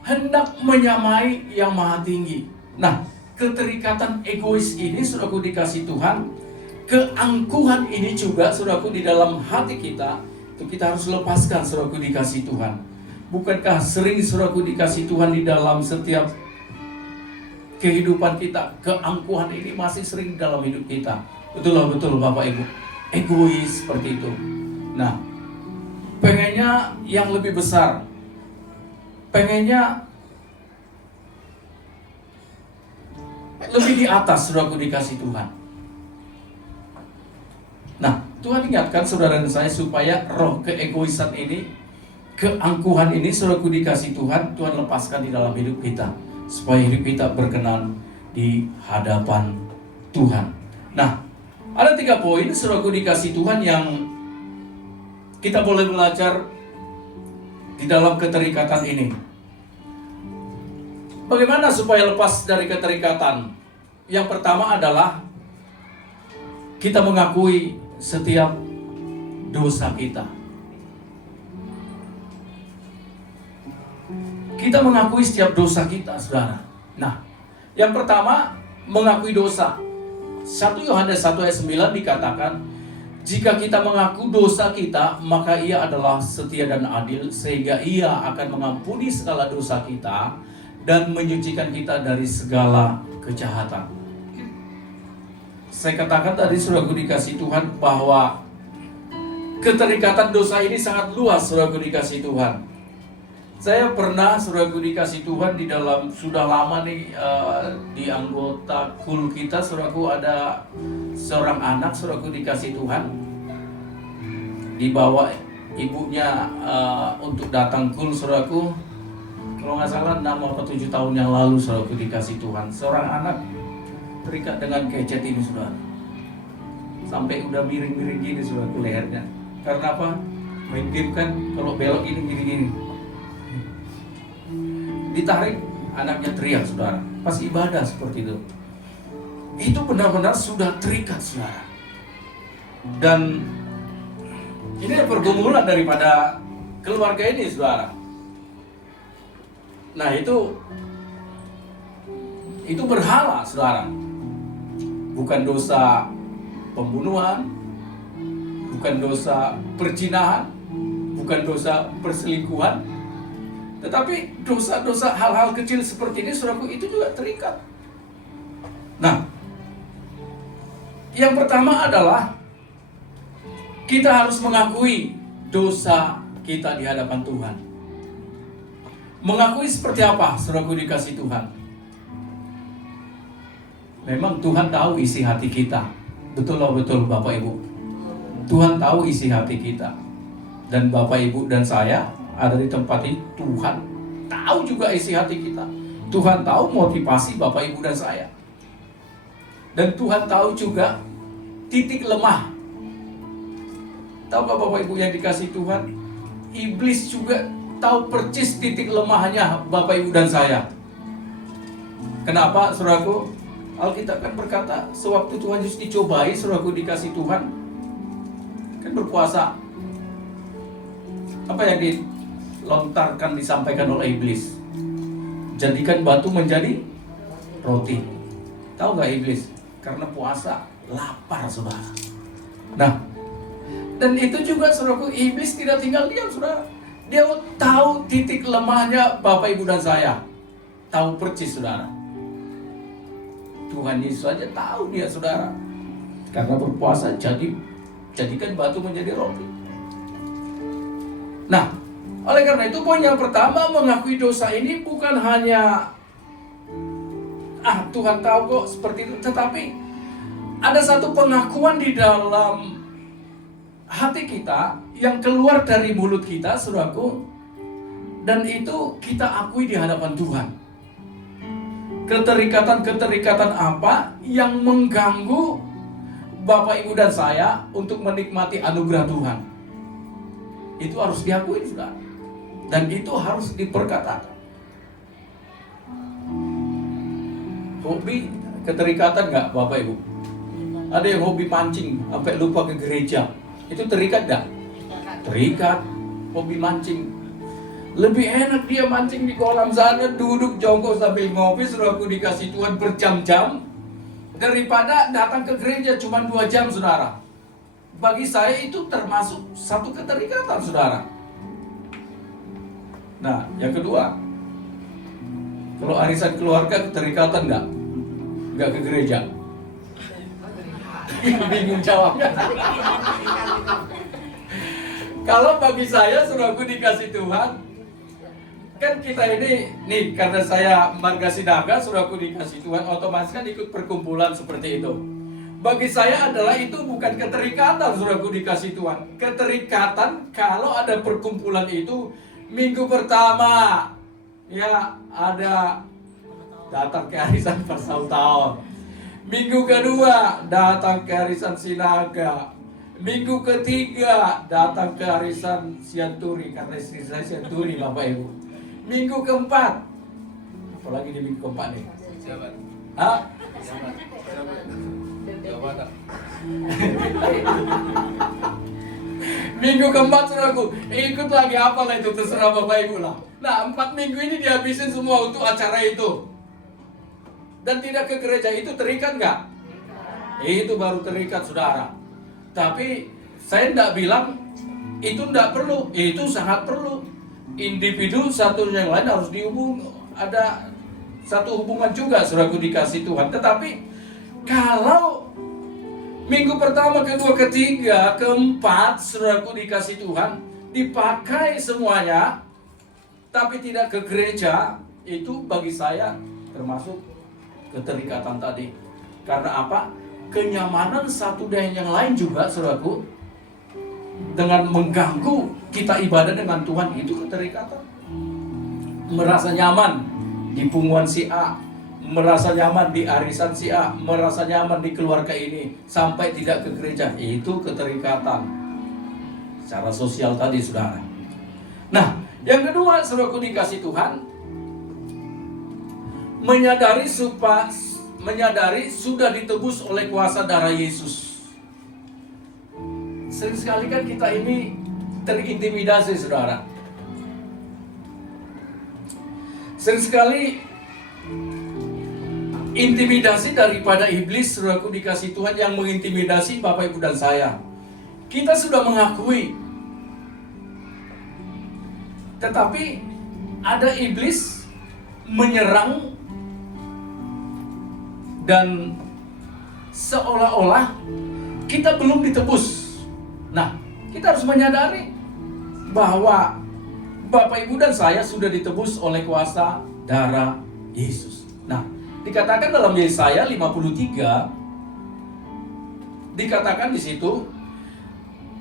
hendak menyamai yang maha tinggi. Nah, keterikatan egois ini, saudaraku dikasih Tuhan, keangkuhan ini juga, saudaraku, di dalam hati kita, itu kita harus lepaskan, saudaraku dikasih Tuhan. Bukankah sering, saudaraku dikasih Tuhan, di dalam setiap kehidupan kita, keangkuhan ini masih sering dalam hidup kita. Betul Bapak Ibu, egois seperti itu. Nah, pengennya yang lebih besar, pengennya lebih di atas, saudaraku dikasih Tuhan. Nah, Tuhan ingatkan saudara dan saya supaya roh keegoisan ini, keangkuhan ini, saudaraku dikasih Tuhan, Tuhan lepaskan di dalam hidup kita, supaya hidup kita berkenan di hadapan Tuhan. Nah, ada 3 poin, saudaraku dikasih Tuhan, yang kita boleh belajar di dalam keterikatan ini. Bagaimana supaya lepas dari keterikatan? Yang pertama adalah kita mengakui setiap dosa kita. Kita mengakui setiap dosa kita, saudara. Nah, yang pertama, mengakui dosa. 1 Yohanes 1 ayat 9 dikatakan, jika kita mengaku dosa kita, maka Ia adalah setia dan adil, sehingga Ia akan mengampuni segala dosa kita dan menyucikan kita dari segala kejahatan. Saya katakan tadi, saudaraku dikasih Tuhan, bahwa keterikatan dosa ini sangat luas, saudaraku dikasih Tuhan. Saya pernah, saudaraku dikasih Tuhan, di dalam, sudah lama nih, di anggota kul kita, saudaraku, ada seorang anak, saudaraku dikasih Tuhan, dibawa ibunya untuk datang kul, saudaraku. Kalau nggak salah 6 atau 7 tahun yang lalu, saudaraku dikasih Tuhan. Seorang anak terikat dengan gadget ini, saudara. Sampai udah miring-miring gini, saudaraku, lehernya. Karena apa? Main game kan, kalau belok ini gini-gini. Ditarik, anaknya teriak, saudara. Pas ibadah seperti itu. Itu benar-benar sudah terikat, saudara. Dan ini pergumulan daripada keluarga ini, saudara. Nah, itu berhala, saudara. Bukan dosa pembunuhan, bukan dosa perzinahan, bukan dosa perselingkuhan, tetapi dosa-dosa hal-hal kecil seperti ini, saudaraku, itu juga terikat. Nah, yang pertama adalah kita harus mengakui dosa kita di hadapan Tuhan. Mengakui seperti apa, saudaraku dikasih Tuhan? Memang Tuhan tahu isi hati kita. Betul Bapak Ibu. Tuhan tahu isi hati kita. Dan Bapak Ibu dan saya ada di tempat ini, Tuhan tahu juga isi hati kita. Tuhan tahu motivasi Bapak Ibu dan saya. Dan Tuhan tahu juga titik lemah. Tahukah Bapak Ibu yang dikasih Tuhan? Iblis juga tahu persis titik lemahnya Bapak Ibu dan saya. Kenapa, saudaraku? Alkitab kan berkata, sewaktu Tuhan Yesus dicobai, saudaraku dikasih Tuhan, kan berpuasa. Apa yang dilontarkan, disampaikan oleh iblis? Jadikan batu menjadi roti. Tahu gak iblis? Karena puasa, lapar, saudara. Nah, dan itu juga, saudaraku, iblis tidak tinggal diam, saudara. Dia tahu titik lemahnya Bapak Ibu dan saya. Tahu persis, saudara. Tuhan Yesus saja tahu dia, saudara. Karena berpuasa, jadikan batu menjadi roti. Nah, oleh karena itu, poin yang pertama, mengakui dosa ini bukan hanya Tuhan tahu kok seperti itu. Tetapi ada satu pengakuan di dalam hati kita yang keluar dari mulut kita, saudaraku, dan itu kita akui di hadapan Tuhan. Keterikatan-keterikatan apa yang mengganggu Bapak, Ibu, dan saya untuk menikmati anugerah Tuhan. Itu harus diakui, saudara. Dan itu harus diperkatakan. Hobi keterikatan nggak, Bapak Ibu? Ada yang hobi mancing sampai lupa ke gereja. Itu terikat nggak? Terikat. Hobi mancing. Lebih enak dia mancing di kolam sana, duduk jongkok sambil ngopi, saudaraku, dikasih Tuhan berjam-jam, daripada datang ke gereja cuma 2 jam, saudara. Bagi saya itu termasuk satu keterikatan, saudara. Nah, yang kedua, kalau arisan keluarga keterikatan nggak? Nggak ke gereja? Bingung jawabnya. Kalau bagi saya, saudaraku, dikasih Tuhan, kan kita ini, nih karena saya marga Sinaga, saudaraku, dikasih Tuhan, otomatis kan ikut perkumpulan seperti itu. Bagi saya adalah itu bukan keterikatan, saudaraku, dikasih Tuhan. Keterikatan kalau ada perkumpulan itu, minggu pertama ya ada datang ke arisan persautaon. Minggu kedua datang ke arisan Sinaga. Minggu ketiga datang ke arisan Sianturi, karena istri saya Sianturi, Bapak Ibu. Minggu keempat, apalagi di minggu keempat nih? Jabat. Hah? Jabat. Minggu keempat, saudaraku, ikut lagi apalah itu, terserah Bapak Ibu lah. Nah, 4 minggu ini dihabisin semua untuk acara itu. Dan tidak ke gereja, itu terikat nggak? Itu baru terikat, saudara. Tapi saya tidak bilang itu tidak perlu, itu sangat perlu. Individu satu yang lain harus dihubung, ada satu hubungan juga, saudaraku, dikasih Tuhan. Tetapi kalau minggu pertama, kedua, ketiga, keempat, saudaraku, dikasih Tuhan, dipakai semuanya, tapi tidak ke gereja, itu bagi saya termasuk keterikatan tadi. Karena apa? Kenyamanan satu dan yang lain juga, saudaraku, dengan mengganggu kita ibadah dengan Tuhan, itu keterikatan. Merasa nyaman di punggungan si A, merasa nyaman di arisan si A, merasa nyaman di keluarga ini, sampai tidak ke gereja, itu keterikatan secara sosial tadi, saudara. Nah, yang kedua, saudaraku, dikasih Tuhan, menyadari sudah ditebus oleh kuasa darah Yesus. Sering sekali kan kita ini terintimidasi, saudara. Sering sekali intimidasi daripada iblis, saudaraku, dikasih Tuhan, yang mengintimidasi Bapak, Ibu, dan saya. Kita sudah mengakui, tetapi ada iblis menyerang dan seolah-olah kita belum ditebus. Nah, kita harus menyadari bahwa Bapak, Ibu, dan saya sudah ditebus oleh kuasa darah Yesus. Nah, dikatakan dalam Yesaya 53, dikatakan di situ,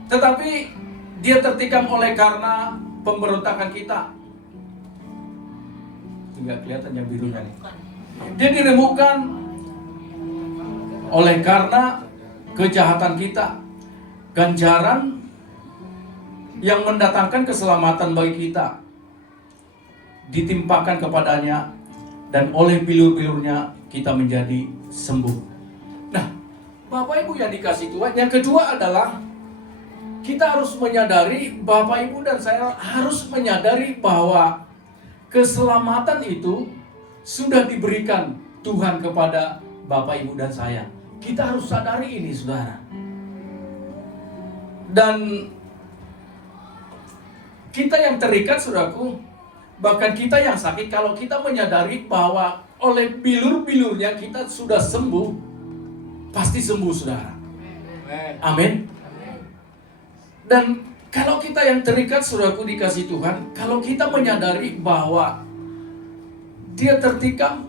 tetapi dia tertikam oleh karena pemberontakan kita. Tidak kelihatan yang biru kan? Dia diremukkan oleh karena kejahatan kita. Ganjaran yang mendatangkan keselamatan bagi kita ditimpakan kepadanya, dan oleh bilur-bilurnya kita menjadi sembuh. Nah, Bapak, Ibu, yang dikasih Tuhan, yang kedua adalah kita harus menyadari, Bapak, Ibu, dan saya harus menyadari bahwa keselamatan itu sudah diberikan Tuhan kepada Bapak, Ibu, dan saya. Kita harus sadari ini, saudara. Dan kita yang terikat, saudaraku, bahkan kita yang sakit, kalau kita menyadari bahwa oleh bilur-bilurnya kita sudah sembuh, pasti sembuh, saudara. Amin. Dan kalau kita yang terikat, saudaraku, dikasih Tuhan, kalau kita menyadari bahwa dia tertikam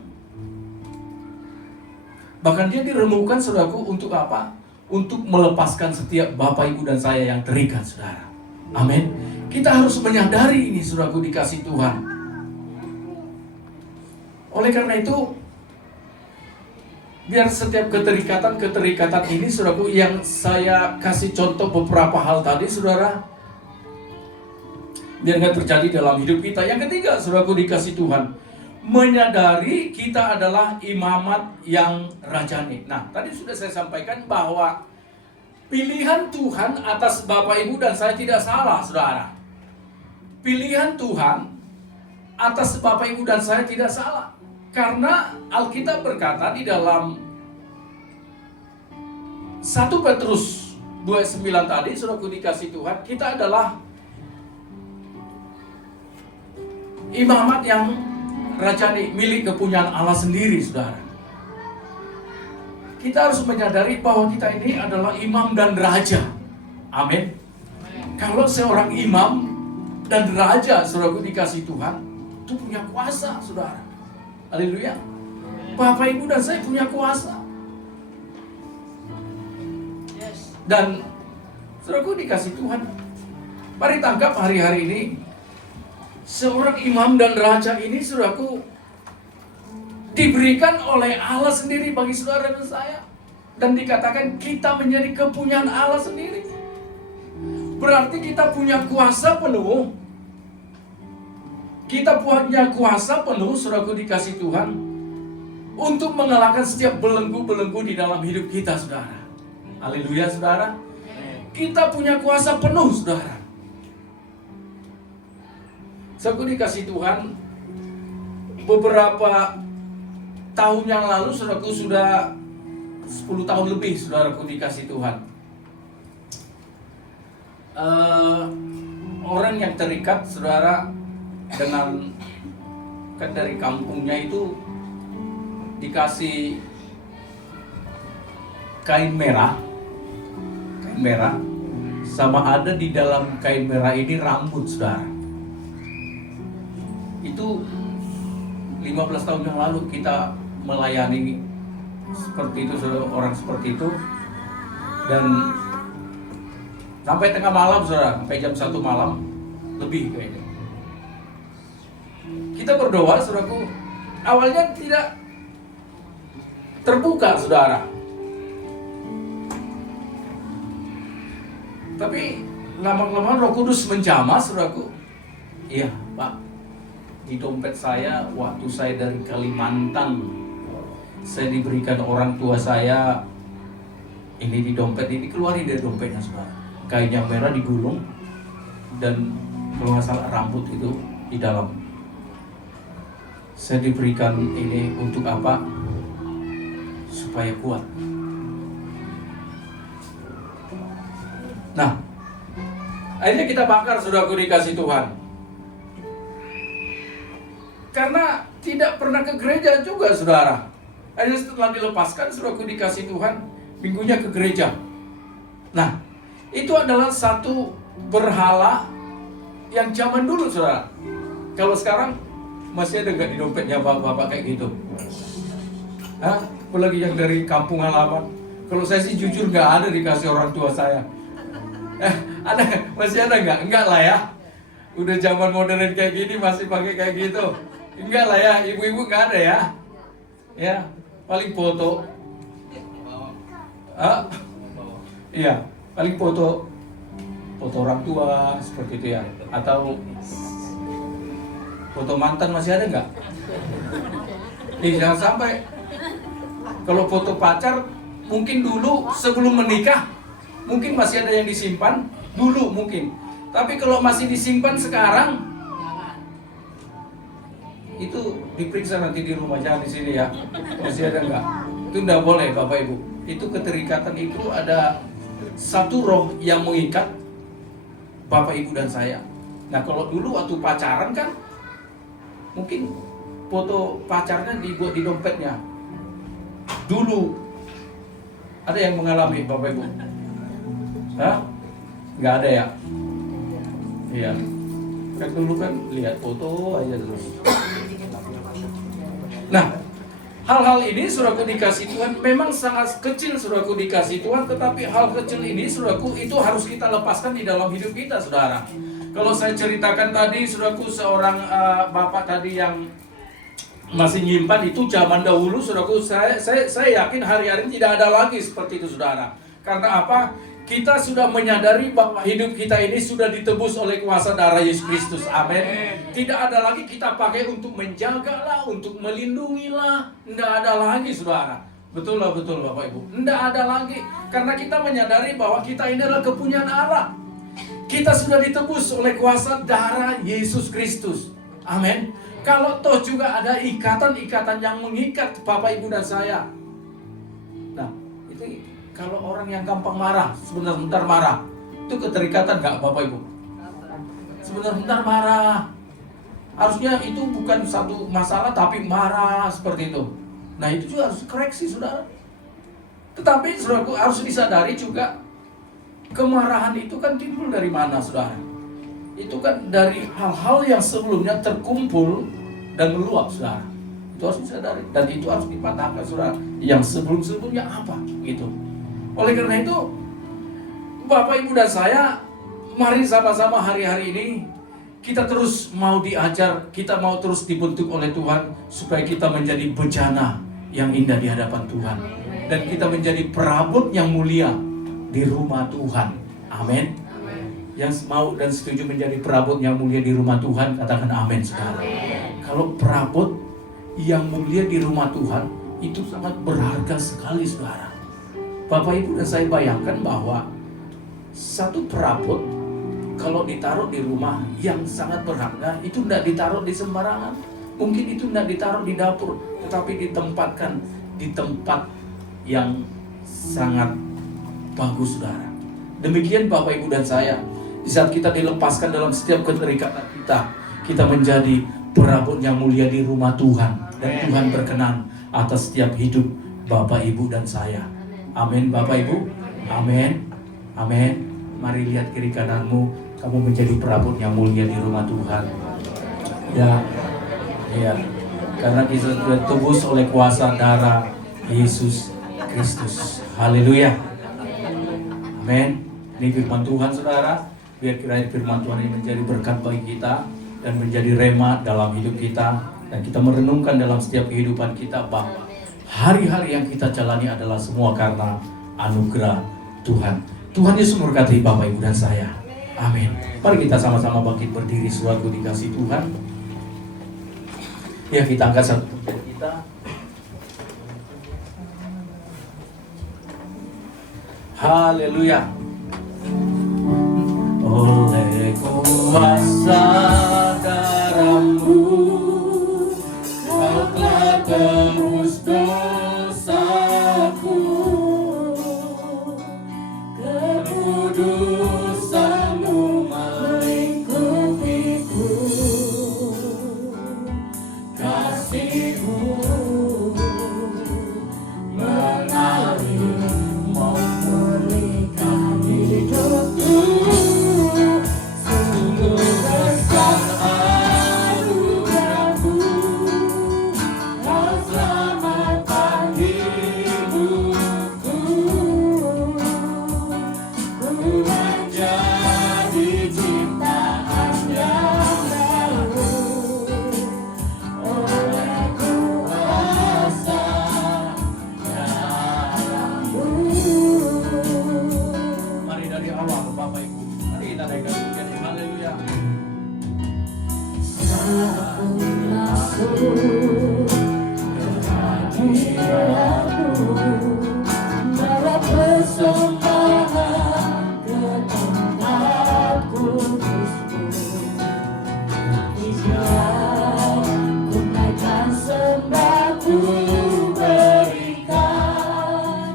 Bahkan dia diremukkan, saudaraku, untuk apa? Untuk melepaskan setiap Bapak, Ibu, dan saya yang terikat, saudara. Amin. Kita harus menyadari ini, saudaraku, dikasih Tuhan. Oleh karena itu, biar setiap keterikatan ini, saudaraku, yang saya kasih contoh beberapa hal tadi, saudara, biar nggak terjadi dalam hidup kita. Yang ketiga, saudaraku, dikasih Tuhan, menyadari kita adalah imamat yang rajani. Nah, tadi sudah saya sampaikan bahwa pilihan Tuhan atas Bapak, Ibu, dan saya tidak salah, saudara. Pilihan Tuhan atas Bapak, Ibu, dan saya tidak salah. Karena Alkitab berkata di dalam 1 Petrus 2:9 tadi, saudaraku dikasih Tuhan, kita adalah imamat yang rajani, milik kepunyaan Allah sendiri, saudara. Kita harus menyadari bahwa kita ini adalah imam dan raja. Amin. Kalau seorang imam dan raja, saudaraku dikasih Tuhan, itu punya kuasa, saudara. Haleluya. Bapak, Ibu, dan saya punya kuasa. Dan saudaraku dikasih Tuhan, mari tangkap hari-hari ini, seorang imam dan raja ini, saudaraku, diberikan oleh Allah sendiri bagi saudara dan saya. Dan dikatakan kita menjadi kepunyaan Allah sendiri. Berarti kita punya kuasa penuh. Kita punya kuasa penuh, saudaraku dikasih Tuhan, untuk mengalahkan setiap belenggu-belenggu di dalam hidup kita, saudara. Haleluya, saudara. Kita punya kuasa penuh, saudara. Saudaraku dikasih Tuhan, beberapa tahun yang lalu, saudaraku, sudah 10 tahun lebih, saudaraku dikasih Tuhan, orang yang terikat, saudara, dengan kan dari kampungnya itu dikasih kain merah, sama ada di dalam kain merah ini rambut, saudara. Itu 15 tahun yang lalu kita melayani seperti itu, saudara, orang seperti itu. Dan sampai tengah malam, saudara, sampai jam 1 malam lebih kayaknya. Kita berdoa, saudaraku, awalnya tidak terbuka, saudara. Tapi lama-lama Roh Kudus menjamah, saudaraku. Iya, Pak, di dompet saya, waktu saya dari Kalimantan, saya diberikan orang tua saya, ini di dompet ini, keluarin dari dompetnya, saudara. Kain yang merah digulung, dan kalau nggak salah rambut itu di dalam. Saya diberikan ini untuk apa? Supaya kuat. Nah, akhirnya kita bakar, saudaraku dikasih Tuhan. Karena tidak pernah ke gereja juga, saudara. Akhirnya setelah dilepaskan, saudaraku dikasih Tuhan, minggunya ke gereja. Nah, itu adalah satu berhala yang zaman dulu, saudara. Kalau sekarang masih ada nggak di dompetnya bapak-bapak kayak gitu? Hah? Apalagi yang dari kampung halaman. Kalau saya sih jujur nggak ada dikasih orang tua saya. Ada? Masih ada nggak? Enggak lah ya. Udah zaman modern kayak gini masih pakai kayak gitu. Enggak lah ya, ibu-ibu nggak ada ya. Ya, paling foto. Iya, paling foto orang tua seperti itu ya. Atau foto mantan masih ada nggak? Jangan sampai. Kalau foto pacar mungkin dulu sebelum menikah mungkin masih ada yang disimpan dulu mungkin. Tapi kalau masih disimpan sekarang, itu diperiksa nanti di rumah, jangan di sini ya. Masih ada nggak? Itu nggak boleh, Bapak Ibu. Itu keterikatan itu ada satu roh yang mengikat Bapak Ibu dan saya. Nah, kalau dulu waktu pacaran kan mungkin foto pacarnya dibuat di dompetnya. Dulu ada yang mengalami, Bapak Ibu? Hah? Nggak ada ya? Iya. Kan dulu kan lihat foto aja terus. Nah, Hal-hal ini saudaraku dikasih Tuhan memang sangat kecil saudaraku dikasih Tuhan, tetapi hal kecil ini saudaraku itu harus kita lepaskan di dalam hidup kita saudara. Kalau saya ceritakan tadi saudaraku seorang bapak tadi yang masih nyimpan itu zaman dahulu saudaraku, saya yakin hari-hari tidak ada lagi seperti itu saudara. Karena apa? Kita sudah menyadari bahwa hidup kita ini sudah ditebus oleh kuasa darah Yesus Kristus. Amin. Tidak ada lagi kita pakai untuk menjagalah, untuk melindungilah. Tidak ada lagi saudara. Betul lah, betul Bapak Ibu. Tidak ada lagi. Karena kita menyadari bahwa kita ini adalah kepunyaan Allah. Kita sudah ditebus oleh kuasa darah Yesus Kristus. Amin. Kalau toh juga ada ikatan-ikatan yang mengikat Bapak Ibu dan saya. Nah, itu kalau orang yang gampang marah, sebentar-bentar marah, itu keterikatan nggak Bapak Ibu? Sebentar-bentar marah. Harusnya itu bukan satu masalah tapi marah seperti itu. Nah itu juga harus koreksi saudara. Tetapi saudaraku harus disadari juga kemarahan itu kan timbul dari mana saudara? Itu kan dari hal-hal yang sebelumnya terkumpul dan meluap saudara. Itu harus disadari dan itu harus dipatahkan saudara. Yang sebelum-sebelumnya apa gitu. Oleh karena itu Bapak Ibu dan saya, mari sama-sama hari-hari ini kita terus mau diajar, kita mau terus dibentuk oleh Tuhan supaya kita menjadi bejana yang indah di hadapan Tuhan dan kita menjadi perabot yang mulia di rumah Tuhan. Amin. Yang mau dan setuju menjadi perabot yang mulia di rumah Tuhan, katakan amin sekarang. Kalau perabot yang mulia di rumah Tuhan itu sangat berharga sekali saudara. Bapak Ibu dan saya bayangkan bahwa satu perabot kalau ditaruh di rumah yang sangat berharga itu tidak ditaruh di sembarangan. Mungkin itu tidak ditaruh di dapur, tetapi ditempatkan di tempat yang sangat bagus saudara. Demikian Bapak Ibu dan saya, di saat kita dilepaskan dalam setiap keterikatan kita menjadi perabot yang mulia di rumah Tuhan dan Tuhan berkenan atas setiap hidup Bapak Ibu dan saya. Amin Bapak Ibu. Amin. Amin. Mari lihat kiri kananmu, kamu menjadi perabot yang mulia di rumah Tuhan. Ya. Ya. Karena kita sudah tebus oleh kuasa darah Yesus Kristus. Haleluya. Amin. Ini firman Tuhan saudara. Biar kiranya firman Tuhan ini menjadi berkat bagi kita dan menjadi rema dalam hidup kita, dan kita merenungkan dalam setiap kehidupan kita bahwa hari-hari yang kita jalani adalah semua karena anugerah Tuhan. Tuhan Yesus memberkati Bapak Ibu dan saya. Amin. Mari kita sama-sama bangkit berdiri suatu dikasih Tuhan. Ya, kita angkat satu pujian kita. Haleluya. Oleh kuasa darah-Mu, Kau telah tebus dosaku, kekudusan-Mu melingkupiku, kasih-Mu mengalir memulihkan hidupku. Sungguh besar anugerah-Mu, Kau selamatkan hidupku. Ku menjadi ciptaan yang baru oleh kuasa darah-Mu. Mari dari awal Bapak Ibu, mari kita naikkan pujian. Haleluya. Saat ku masuk kehadiran-Mu, bawa persembahan ke tempat kudus-Mu. Izinkan ku naikkan sembah, ku berikan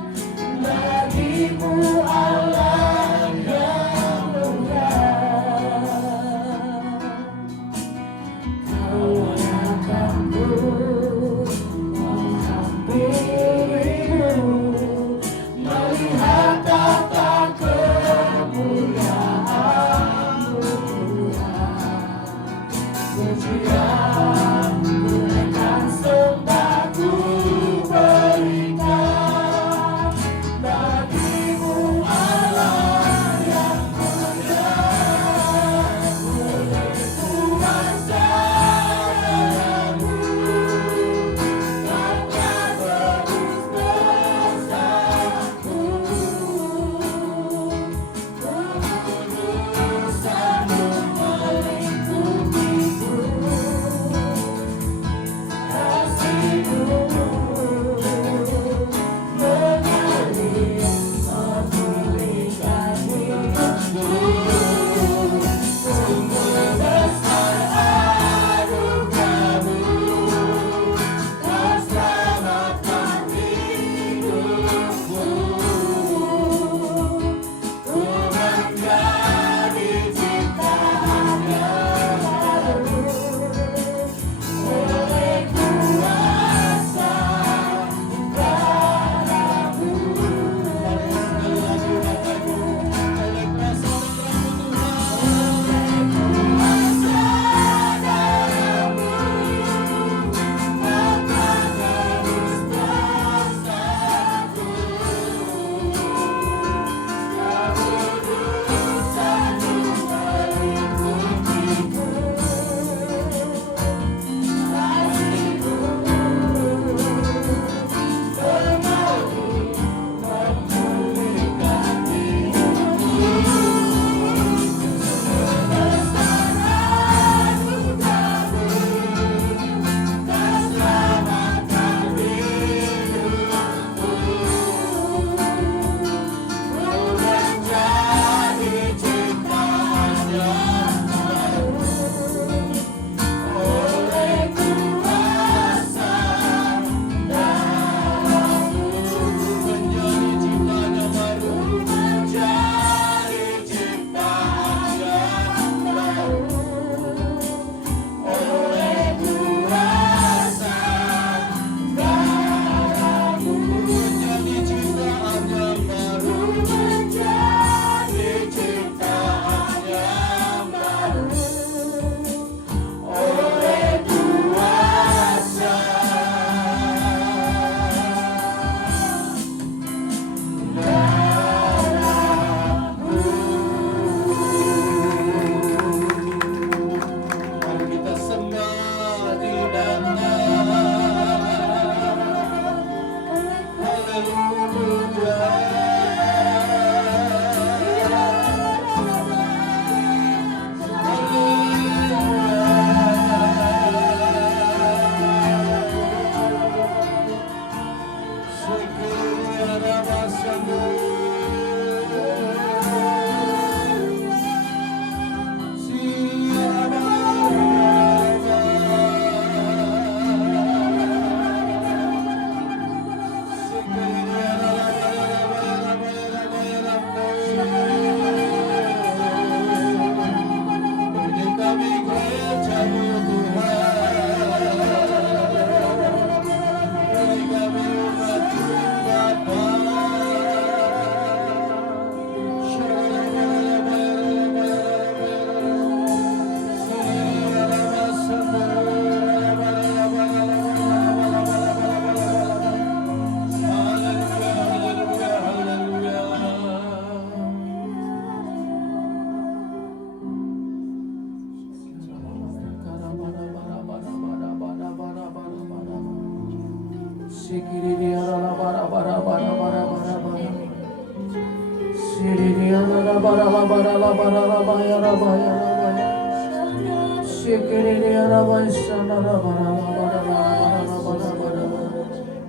bagi-Mu Allah yang mulia. Kau akan ku menghampiri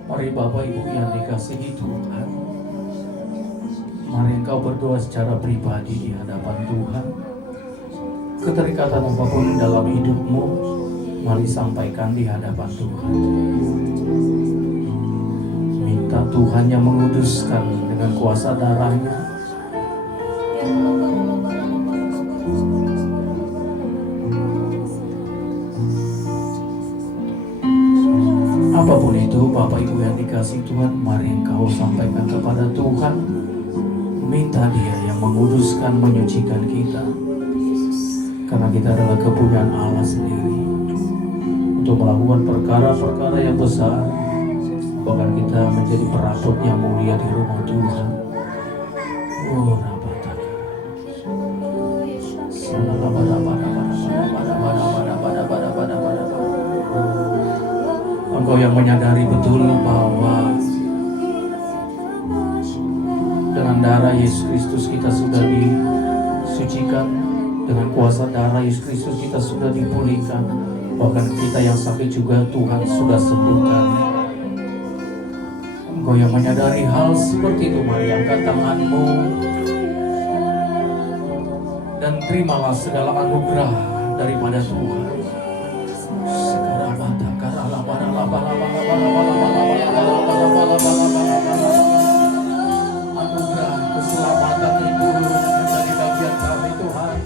Mari Bapak Ibu yang dikasihi Tuhan, mari engkau berdoa secara pribadi di hadapan Tuhan. Keterikatan apapun dalam hidupmu, mari sampaikan di hadapan Tuhan. Minta Tuhan yang menguduskan dengan kuasa darahnya. Apapun itu Bapak Ibu yang dikasihi Tuhan, mari engkau sampaikan kepada Tuhan. Minta Dia yang menguduskan, menyucikan kita. Karena kita adalah kepunyaan Allah sendiri untuk melakukan perkara-perkara yang besar. Bahkan kita menjadi perabot yang mulia di rumah Tuhan. Oh, Engkau yang menyadari betul bahwa dengan darah Yesus Kristus kita sudah disucikan, dengan kuasa darah Yesus Kristus kita sudah dipulihkan, bahkan kita yang sakit juga Tuhan sudah sembuhkan. Engkau yang menyadari hal seperti itu, mari angkat tanganmu dan terimalah segala anugerah daripada Tuhan. Anugerah keselamatan itu menjadi bagian kami Tuhan.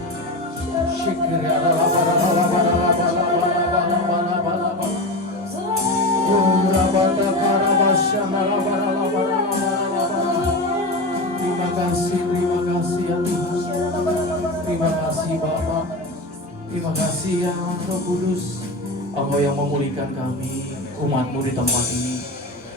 Terima kasih ya Tuhan. Terima kasih Bapa. Terima kasih ya Roh Kudus. Engkau yang memulihkan kami, umat-Mu di tempat ini.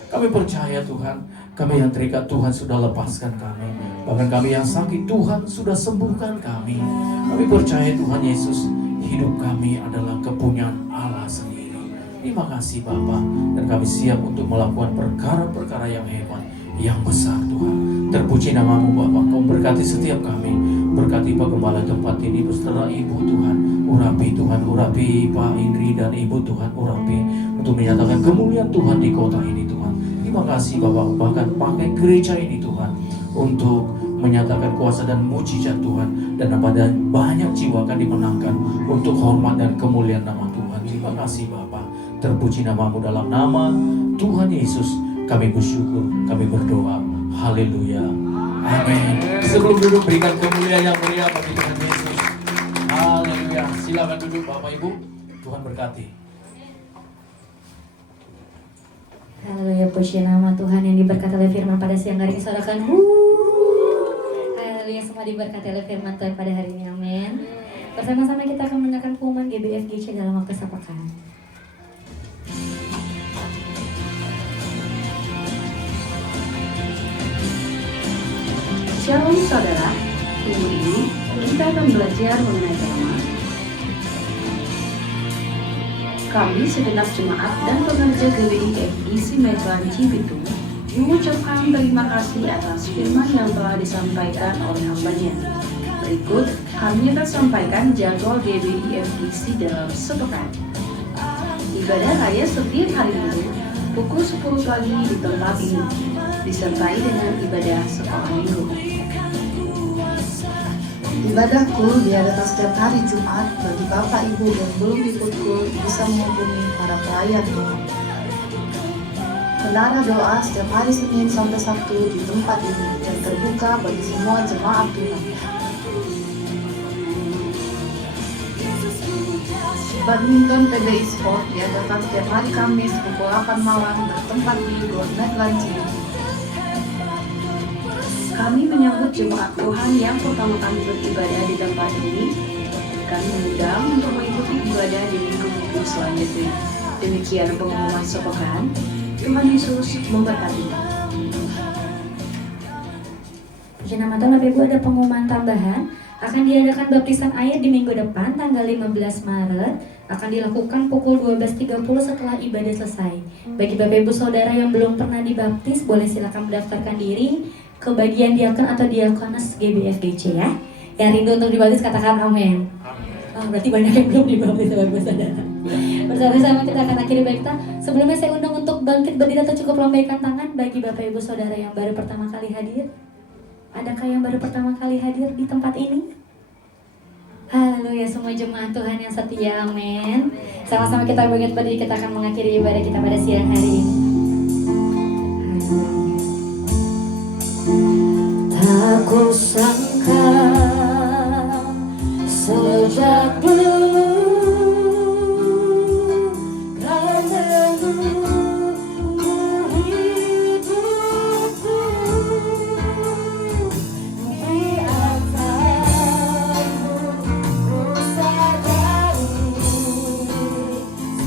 Kami percaya Tuhan, kami yang terikat Tuhan sudah lepaskan kami. Bahkan kami yang sakit Tuhan sudah sembuhkan kami. Kami percaya Tuhan Yesus, hidup kami adalah kepunyaan Allah sendiri. Terima kasih Bapa, dan kami siap untuk melakukan perkara-perkara yang hebat, yang besar Tuhan. Terpuji nama-Mu Bapa, Kau berkati setiap kami. Berkati Pak Gembala tempat ini beserta Ibu Tuhan. Urapi Tuhan, urapi Pak Indri dan Ibu Tuhan, urapi untuk menyatakan kemuliaan Tuhan di kota ini Tuhan. Terima kasih Bapak, bahkan pakai gereja ini Tuhan untuk menyatakan kuasa dan mujizat Tuhan, dan pada banyak jiwa akan dimenangkan untuk hormat dan kemuliaan nama Tuhan. Terima kasih Bapak, terpuji nama-Mu dalam nama Tuhan Yesus. Kami bersyukur, kami berdoa. Haleluya. Amin. Sebelum duduk, berikan kemuliaan yang mulia bagi Tuhan Yesus. Haleluya. Silakan duduk Bapak Ibu. Tuhan berkati. Haleluya, puji nama Tuhan yang diberkati oleh firman pada siang hari ini. Saudarakan, haleluya, semua diberkati oleh firman Tuhan pada hari ini, amin. Bersama-sama kita akan mendengarkan pengumuman GBFGC dalam waktu sepekan. Shalom saudara, minggu ini kita akan belajar mengenai tema Kami segenap jemaat dan pekerja GBI FIC Medan Cibitung mengucapkan terima kasih atas firman yang telah disampaikan oleh hambanya. Berikut kami akan sampaikan jadwal GBI FIC dalam sepekan. Ibadah raya setiap hari Minggu pukul 10 pagi di tempat ini, disertai dengan ibadah sekolah minggu. Ibadah kul diadakan setiap hari Jumat bagi Bapak Ibu yang belum ikut kul bisa menghubungi para pelayan Tuhan. Menara doa setiap hari Senin sampai Sabtu di tempat ini dan terbuka bagi semua jemaat Tuhan. Badminton PBI Sport diadakan setiap hari Kamis pukul 8 malam bertempat di Gornet Lancing. Kami menyambut jemaat Tuhan yang pertama kali beribadah di tempat ini. Kami mengundang untuk mengikuti ibadah di minggu-minggu selanjutnya. Demikian pengumuman sepekan. Tuhan Yesus memberkati. Puji nama Tuhan, Bapak Ibu, ada pengumuman tambahan. Akan diadakan baptisan air di minggu depan tanggal 15 Maret. akan dilakukan pukul 12.30 setelah ibadah selesai. Bagi Bapak Ibu Saudara yang belum pernah dibaptis, boleh silakan mendaftarkan diri ke bagian diakon atau diakonas GBFGC ya. Yang rindu untuk dibaptis katakan amin. Oh, berarti banyak yang belum dibaptis Bapak Ibu Saudara. Bersama-sama kita akan akhiri baik kita. Sebelumnya saya undang untuk bangkit berdiri atau cukup lambaikan tangan bagi Bapak Ibu Saudara yang baru pertama kali hadir. Adakah yang baru pertama kali hadir di tempat ini? Haleluya, semua jemaat Tuhan yang setia, amin. Sama-sama kita bangkit berdiri, kita akan mengakhiri ibadah kita pada siang hari ini. Tak kusangka sejak dulu kau menunggu hidupku di atasmu. Ku sadari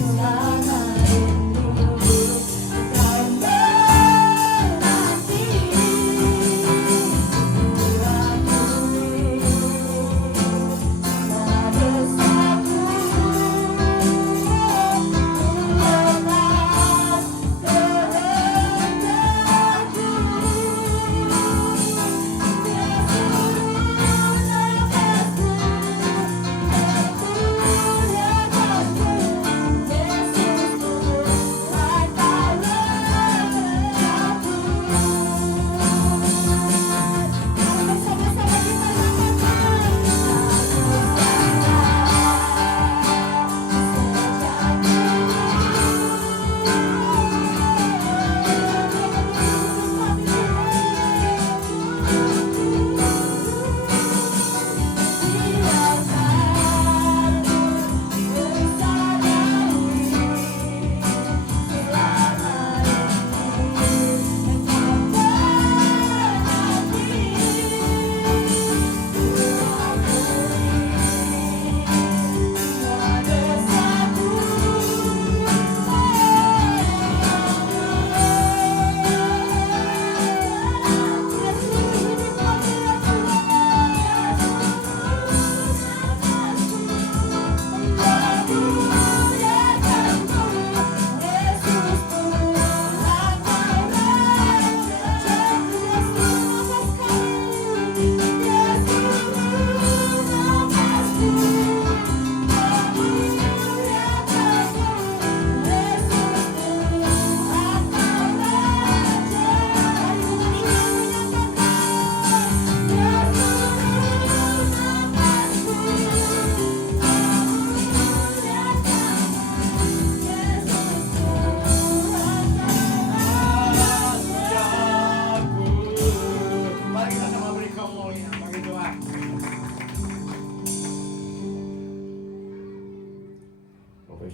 selama ini kau menanti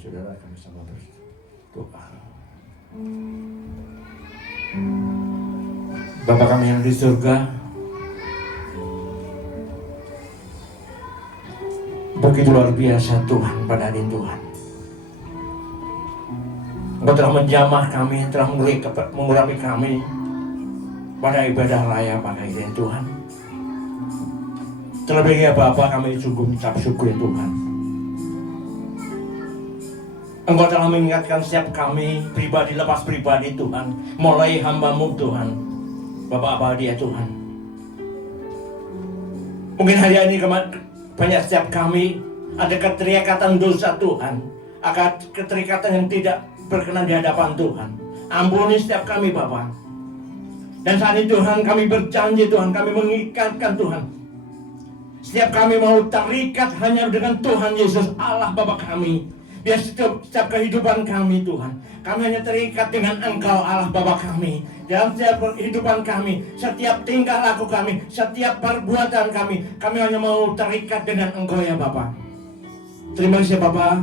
Saudara, kami sama berdoa. Bapa kami yang di surga, begitu luar biasa Tuhan pada hari Tuhan. Engkau telah menjamah kami, telah mengurapi kami pada ibadah raya pada hari Tuhan. Terlebih ya Bapa, kami sungguh mengucap syukur ya Tuhan. Engkau telah mengingatkan setiap kami pribadi lepas pribadi Tuhan, mulai hamba-Mu Tuhan, Bapa abadi ya Tuhan. Mungkin hari ini banyak setiap kami ada keterikatan dosa Tuhan, akan keterikatan yang tidak berkenan di hadapan Tuhan. Ampuni setiap kami Bapa. Dan saat ini Tuhan kami berjanji Tuhan, kami mengikatkan Tuhan. Setiap kami mau terikat hanya dengan Tuhan Yesus Allah Bapa kami. Biar setiap kehidupan kami Tuhan, kami hanya terikat dengan Engkau Allah Bapa kami. Dalam setiap kehidupan kami, setiap tingkah laku kami, setiap perbuatan kami hanya mau terikat dengan Engkau ya Bapa. Terima kasih Bapa,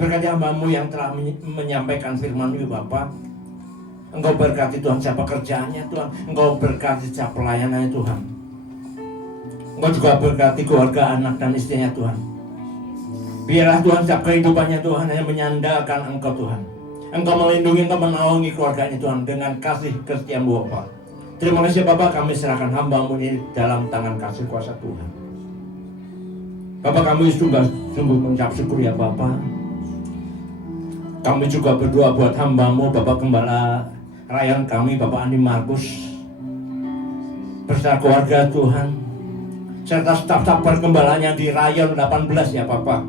berkati hamba-Mu yang telah menyampaikan firman-Mu Bapa. Engkau berkati Tuhan setiap pekerjaannya Tuhan, Engkau berkati setiap pelayanannya Tuhan. Engkau juga berkati keluarga anak dan istrinya Tuhan. Biarlah Tuhan setiap kehidupannya Tuhan hanya menyandarkan Engkau Tuhan. Engkau melindungi, Engkau menaungi keluarganya Tuhan dengan kasih kesetiaan-Mu Bapa. Terima kasih Bapa, kami serahkan hamba-Mu ini dalam tangan kasih kuasa Tuhan. Bapa kami juga sungguh mengucap syukur ya Bapa. Kami juga berdoa buat hamba-Mu, Bapak Gembala Rayon kami, Bapak Andi Markus, beserta keluarga Tuhan, serta staf-staf pergembalanya di Rayon 18 ya Bapak.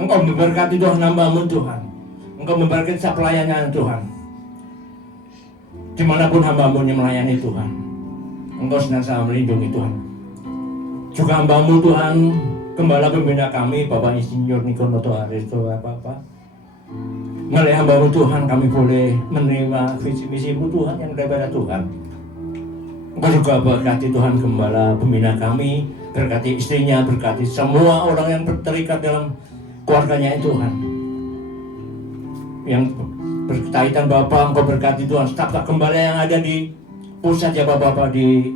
Engkau memberkati Tuhan hamba-Mu Tuhan. Engkau memberkati setiap pelayannya Tuhan. Dimanapun hamba-Mu melayani Tuhan, Engkau senantiasa melindungi Tuhan. Juga hamba-Mu Tuhan, Gembala pembina kami, Bapak Insinyur Nikonoto Aristo ya Bapak. Melalui hamba-Mu Tuhan kami boleh menerima visi misi-Mu Tuhan yang daripada Tuhan. Engkau juga berkati Tuhan Gembala pembina kami, berkati istrinya, berkati semua orang yang terikat dalam keluarganya Tuhan. Yang berkaitan Bapak, Engkau berkati Tuhan staf-staf Gembala yang ada di pusat ya Bapak, di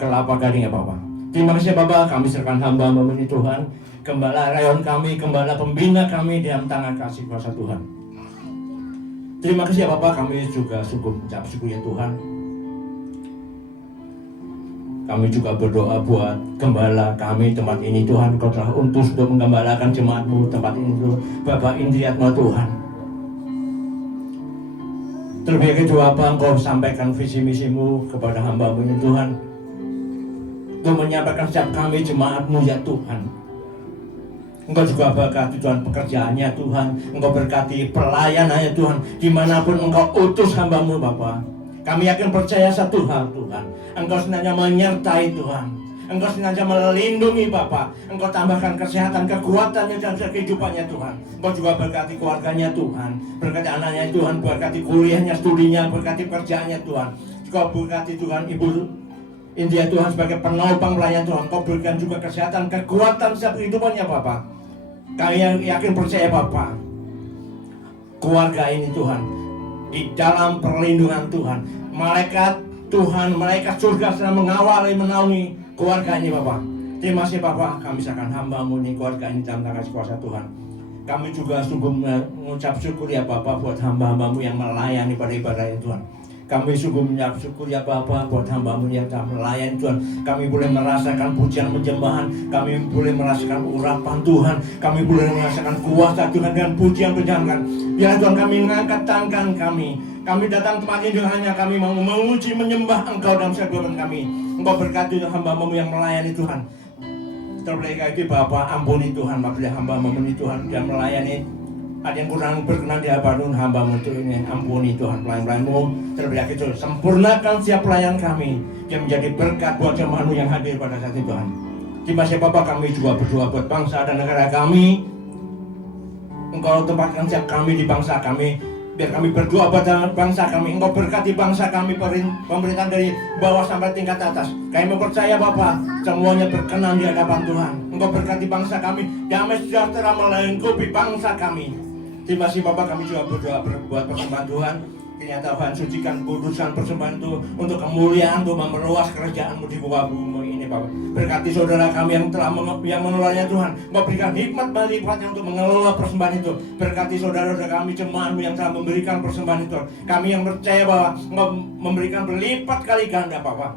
Kelapa Gading ya Bapak. Terima kasih Bapak, kami serahkan hamba-Mu ini Tuhan, Gembala Rayon kami, Gembala pembina kami dalam tangan kasih kuasa Tuhan. Terima kasih ya Bapak, kami juga sungguh mengucap syukur ya Tuhan. Kami juga berdoa buat gembala kami tempat ini Tuhan. Kau telah utus untuk menggembalakan jemaat-Mu tempat ini Tuhan. Bapak Indriatma Tuhan. Terlebih lagi Bapak, Engkau sampaikan visi misi-Mu kepada hamba-Mu ini Tuhan. Engkau menyampaikan setiap kami jemaat-Mu ya Tuhan. Engkau juga berkati Tuhan pekerjaannya Tuhan. Engkau berkati pelayanannya Tuhan. Dimanapun Engkau utus hamba-Mu Bapa, kami yakin percaya satu hal Tuhan, Engkau senantiasa menyertai Tuhan. Engkau senantiasa melindungi Bapa. Engkau tambahkan kesehatan, kekuatannya dan kehidupannya Tuhan. Engkau juga berkati keluarganya Tuhan, berkati anaknya Tuhan, berkati kuliahnya, studinya, berkati kerjaannya Tuhan. Engkau berkati Tuhan Ibu India Tuhan sebagai penopang pelayan Tuhan. Engkau berikan juga kesehatan, kekuatan setiap kehidupannya Bapa. Kami yang yakin percaya Bapa, keluarga ini Tuhan di dalam perlindungan Tuhan. Malaikat Tuhan, malaikat surga sedang mengawali, menaungi keluarga ini Bapa. Terima kasih Bapa, kami serahkan hamba-Mu ini, keluarga ini dalam tangan kuasa Tuhan. Kami juga sungguh mengucap syukur ya Bapa buat hamba-Mu yang melayani pada ibadah ini Tuhan. Kami sungguh mengucap syukur ya Bapa buat hamba-Mu yang telah melayani Tuhan. Kami boleh merasakan pujian penyembahan, kami boleh merasakan urapan Tuhan, kami boleh merasakan kuasa Tuhan dan pujian penyembahan. Biar Tuhan kami mengangkat tangan kami. Kami datang tempat ini dengan hanya kami mau menguji menyembah Engkau dalam segala kami. Engkau berkati hamba-Mu yang melayani Tuhan. Terlebih lagi Bapa, ampuni Tuhan apabila hamba-Mu ini Tuhan yang melayani. Ada yang kurang berkenan di hadapan hamba-Mu ini, ampuni Tuhan pelayan-pelayan-Mu. Terlebih lagi Tuhan, sempurnakan siap pelayan kami yang menjadi berkat buat jemaat-Mu yang hadir pada saat ini Tuhan. Terima kasih Bapak, kami juga berdoa buat bangsa dan negara kami. Engkau tempatkan siap kami di bangsa kami. Biar kami berdoa pada bangsa kami. Engkau berkati bangsa kami, pemerintahan dari bawah sampai tingkat atas. Kami mempercaya Bapak, semuanya berkenan di hadapan Tuhan. Engkau berkati bangsa kami, damai sejahtera melingkupi bangsa kami. Terima kasih Bapak, kami juga berdoa buat persembahan Tuhan. Kiranya Tuhan sucikan kudusan persembahan itu untuk kemuliaan, untuk memperluas kerajaan-Mu di bawah bumi ini Bapak. Berkati saudara kami yang telah mengelolanya Tuhan. Engkau berikan hikmat berlipat untuk mengelola persembahan itu. Berkati saudara-saudara kami jemaat-Mu yang telah memberikan persembahan itu. Kami yang percaya bahwa Engkau memberikan berlipat kali ganda Bapak.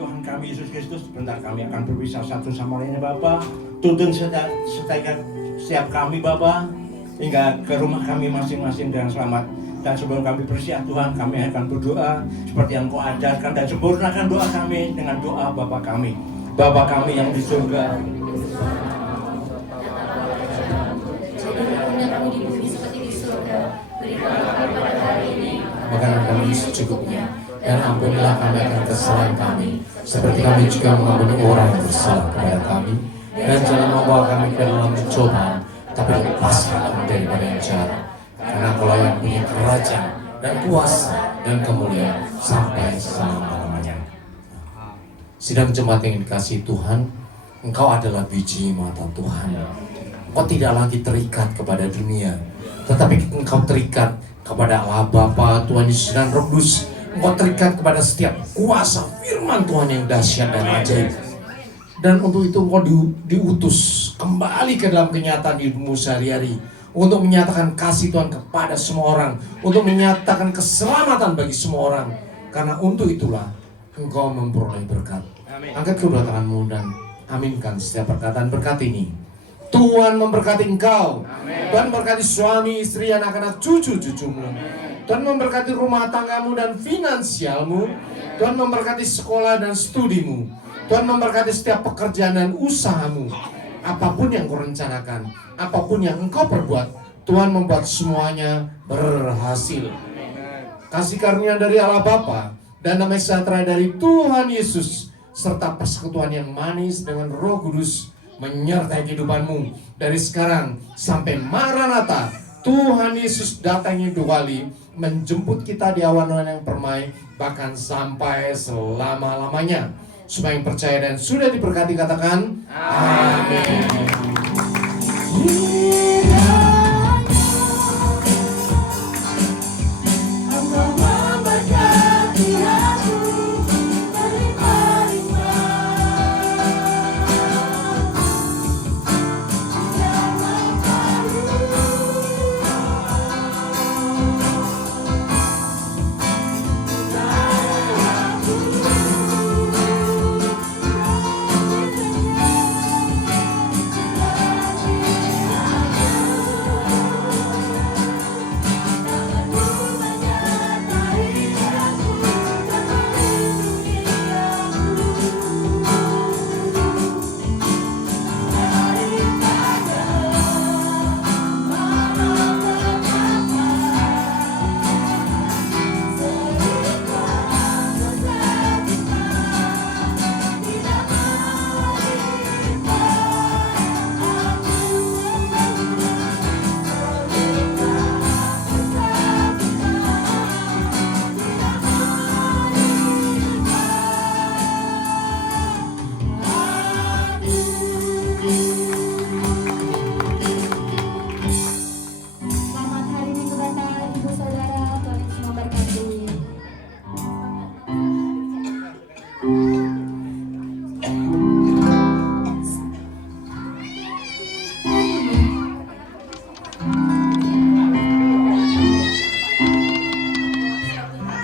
Tuhan kami Yesus Kristus, sebentar kami akan berpisah satu sama lainnya Bapak. Tuntun setiap kami Bapak hingga ke rumah kami masing-masing dengan selamat. Dan sebelum kami bersiap Tuhan, kami akan berdoa seperti yang Kau ajarkan, dan sempurnakan doa kami dengan doa Bapa kami. Bapa kami yang di surga, makanan kami secukupnya, dan ampunilah kami akan kesalahan kami, seperti kami juga mengampuni orang yang bersalah kepada kami. Dan jangan membawa kami ke dalam pencobaan, tapi lepaskan kami daripada yang jahat. Karena Kau yang punya kerajaan dan kuasa dan kemuliaan sampai selama-lamanya. Sidang jemaat yang dikasihi Tuhan, Engkau adalah biji mata Tuhan. Engkau tidak lagi terikat kepada dunia, tetapi Engkau terikat kepada Allah Bapa, Tuhan Yesus dan Roh Kudus. Engkau terikat kepada setiap kuasa firman Tuhan yang dahsyat dan ajaib. Dan untuk itu Engkau diutus kembali ke dalam kenyataan hidupmu sehari-hari, untuk menyatakan kasih Tuhan kepada semua orang, untuk menyatakan keselamatan bagi semua orang. Karena untuk itulah Engkau memperoleh berkat. Angkat kedua tanganmu dan aminkan setiap perkataan berkat ini. Tuhan memberkati engkau. Tuhan memberkati suami, istri, anak-anak, cucu-cucumu. Tuhan memberkati rumah tanggamu dan finansialmu. Tuhan memberkati sekolah dan studimu. Tuhan memberkati setiap pekerjaan dan usahamu. Apapun yang kau rencanakan, apapun yang engkau perbuat, Tuhan membuat semuanya berhasil. Kasih karunia dari Allah Bapa dan damai sejahtera dari Tuhan Yesus serta persekutuan yang manis dengan Roh Kudus menyertai kehidupanmu dari sekarang sampai Maranatha. Tuhan Yesus datangnya 2 kali menjemput kita di awan-awan yang permai, bahkan sampai selama-lamanya. Semua yang percaya dan sudah diberkati katakan amin.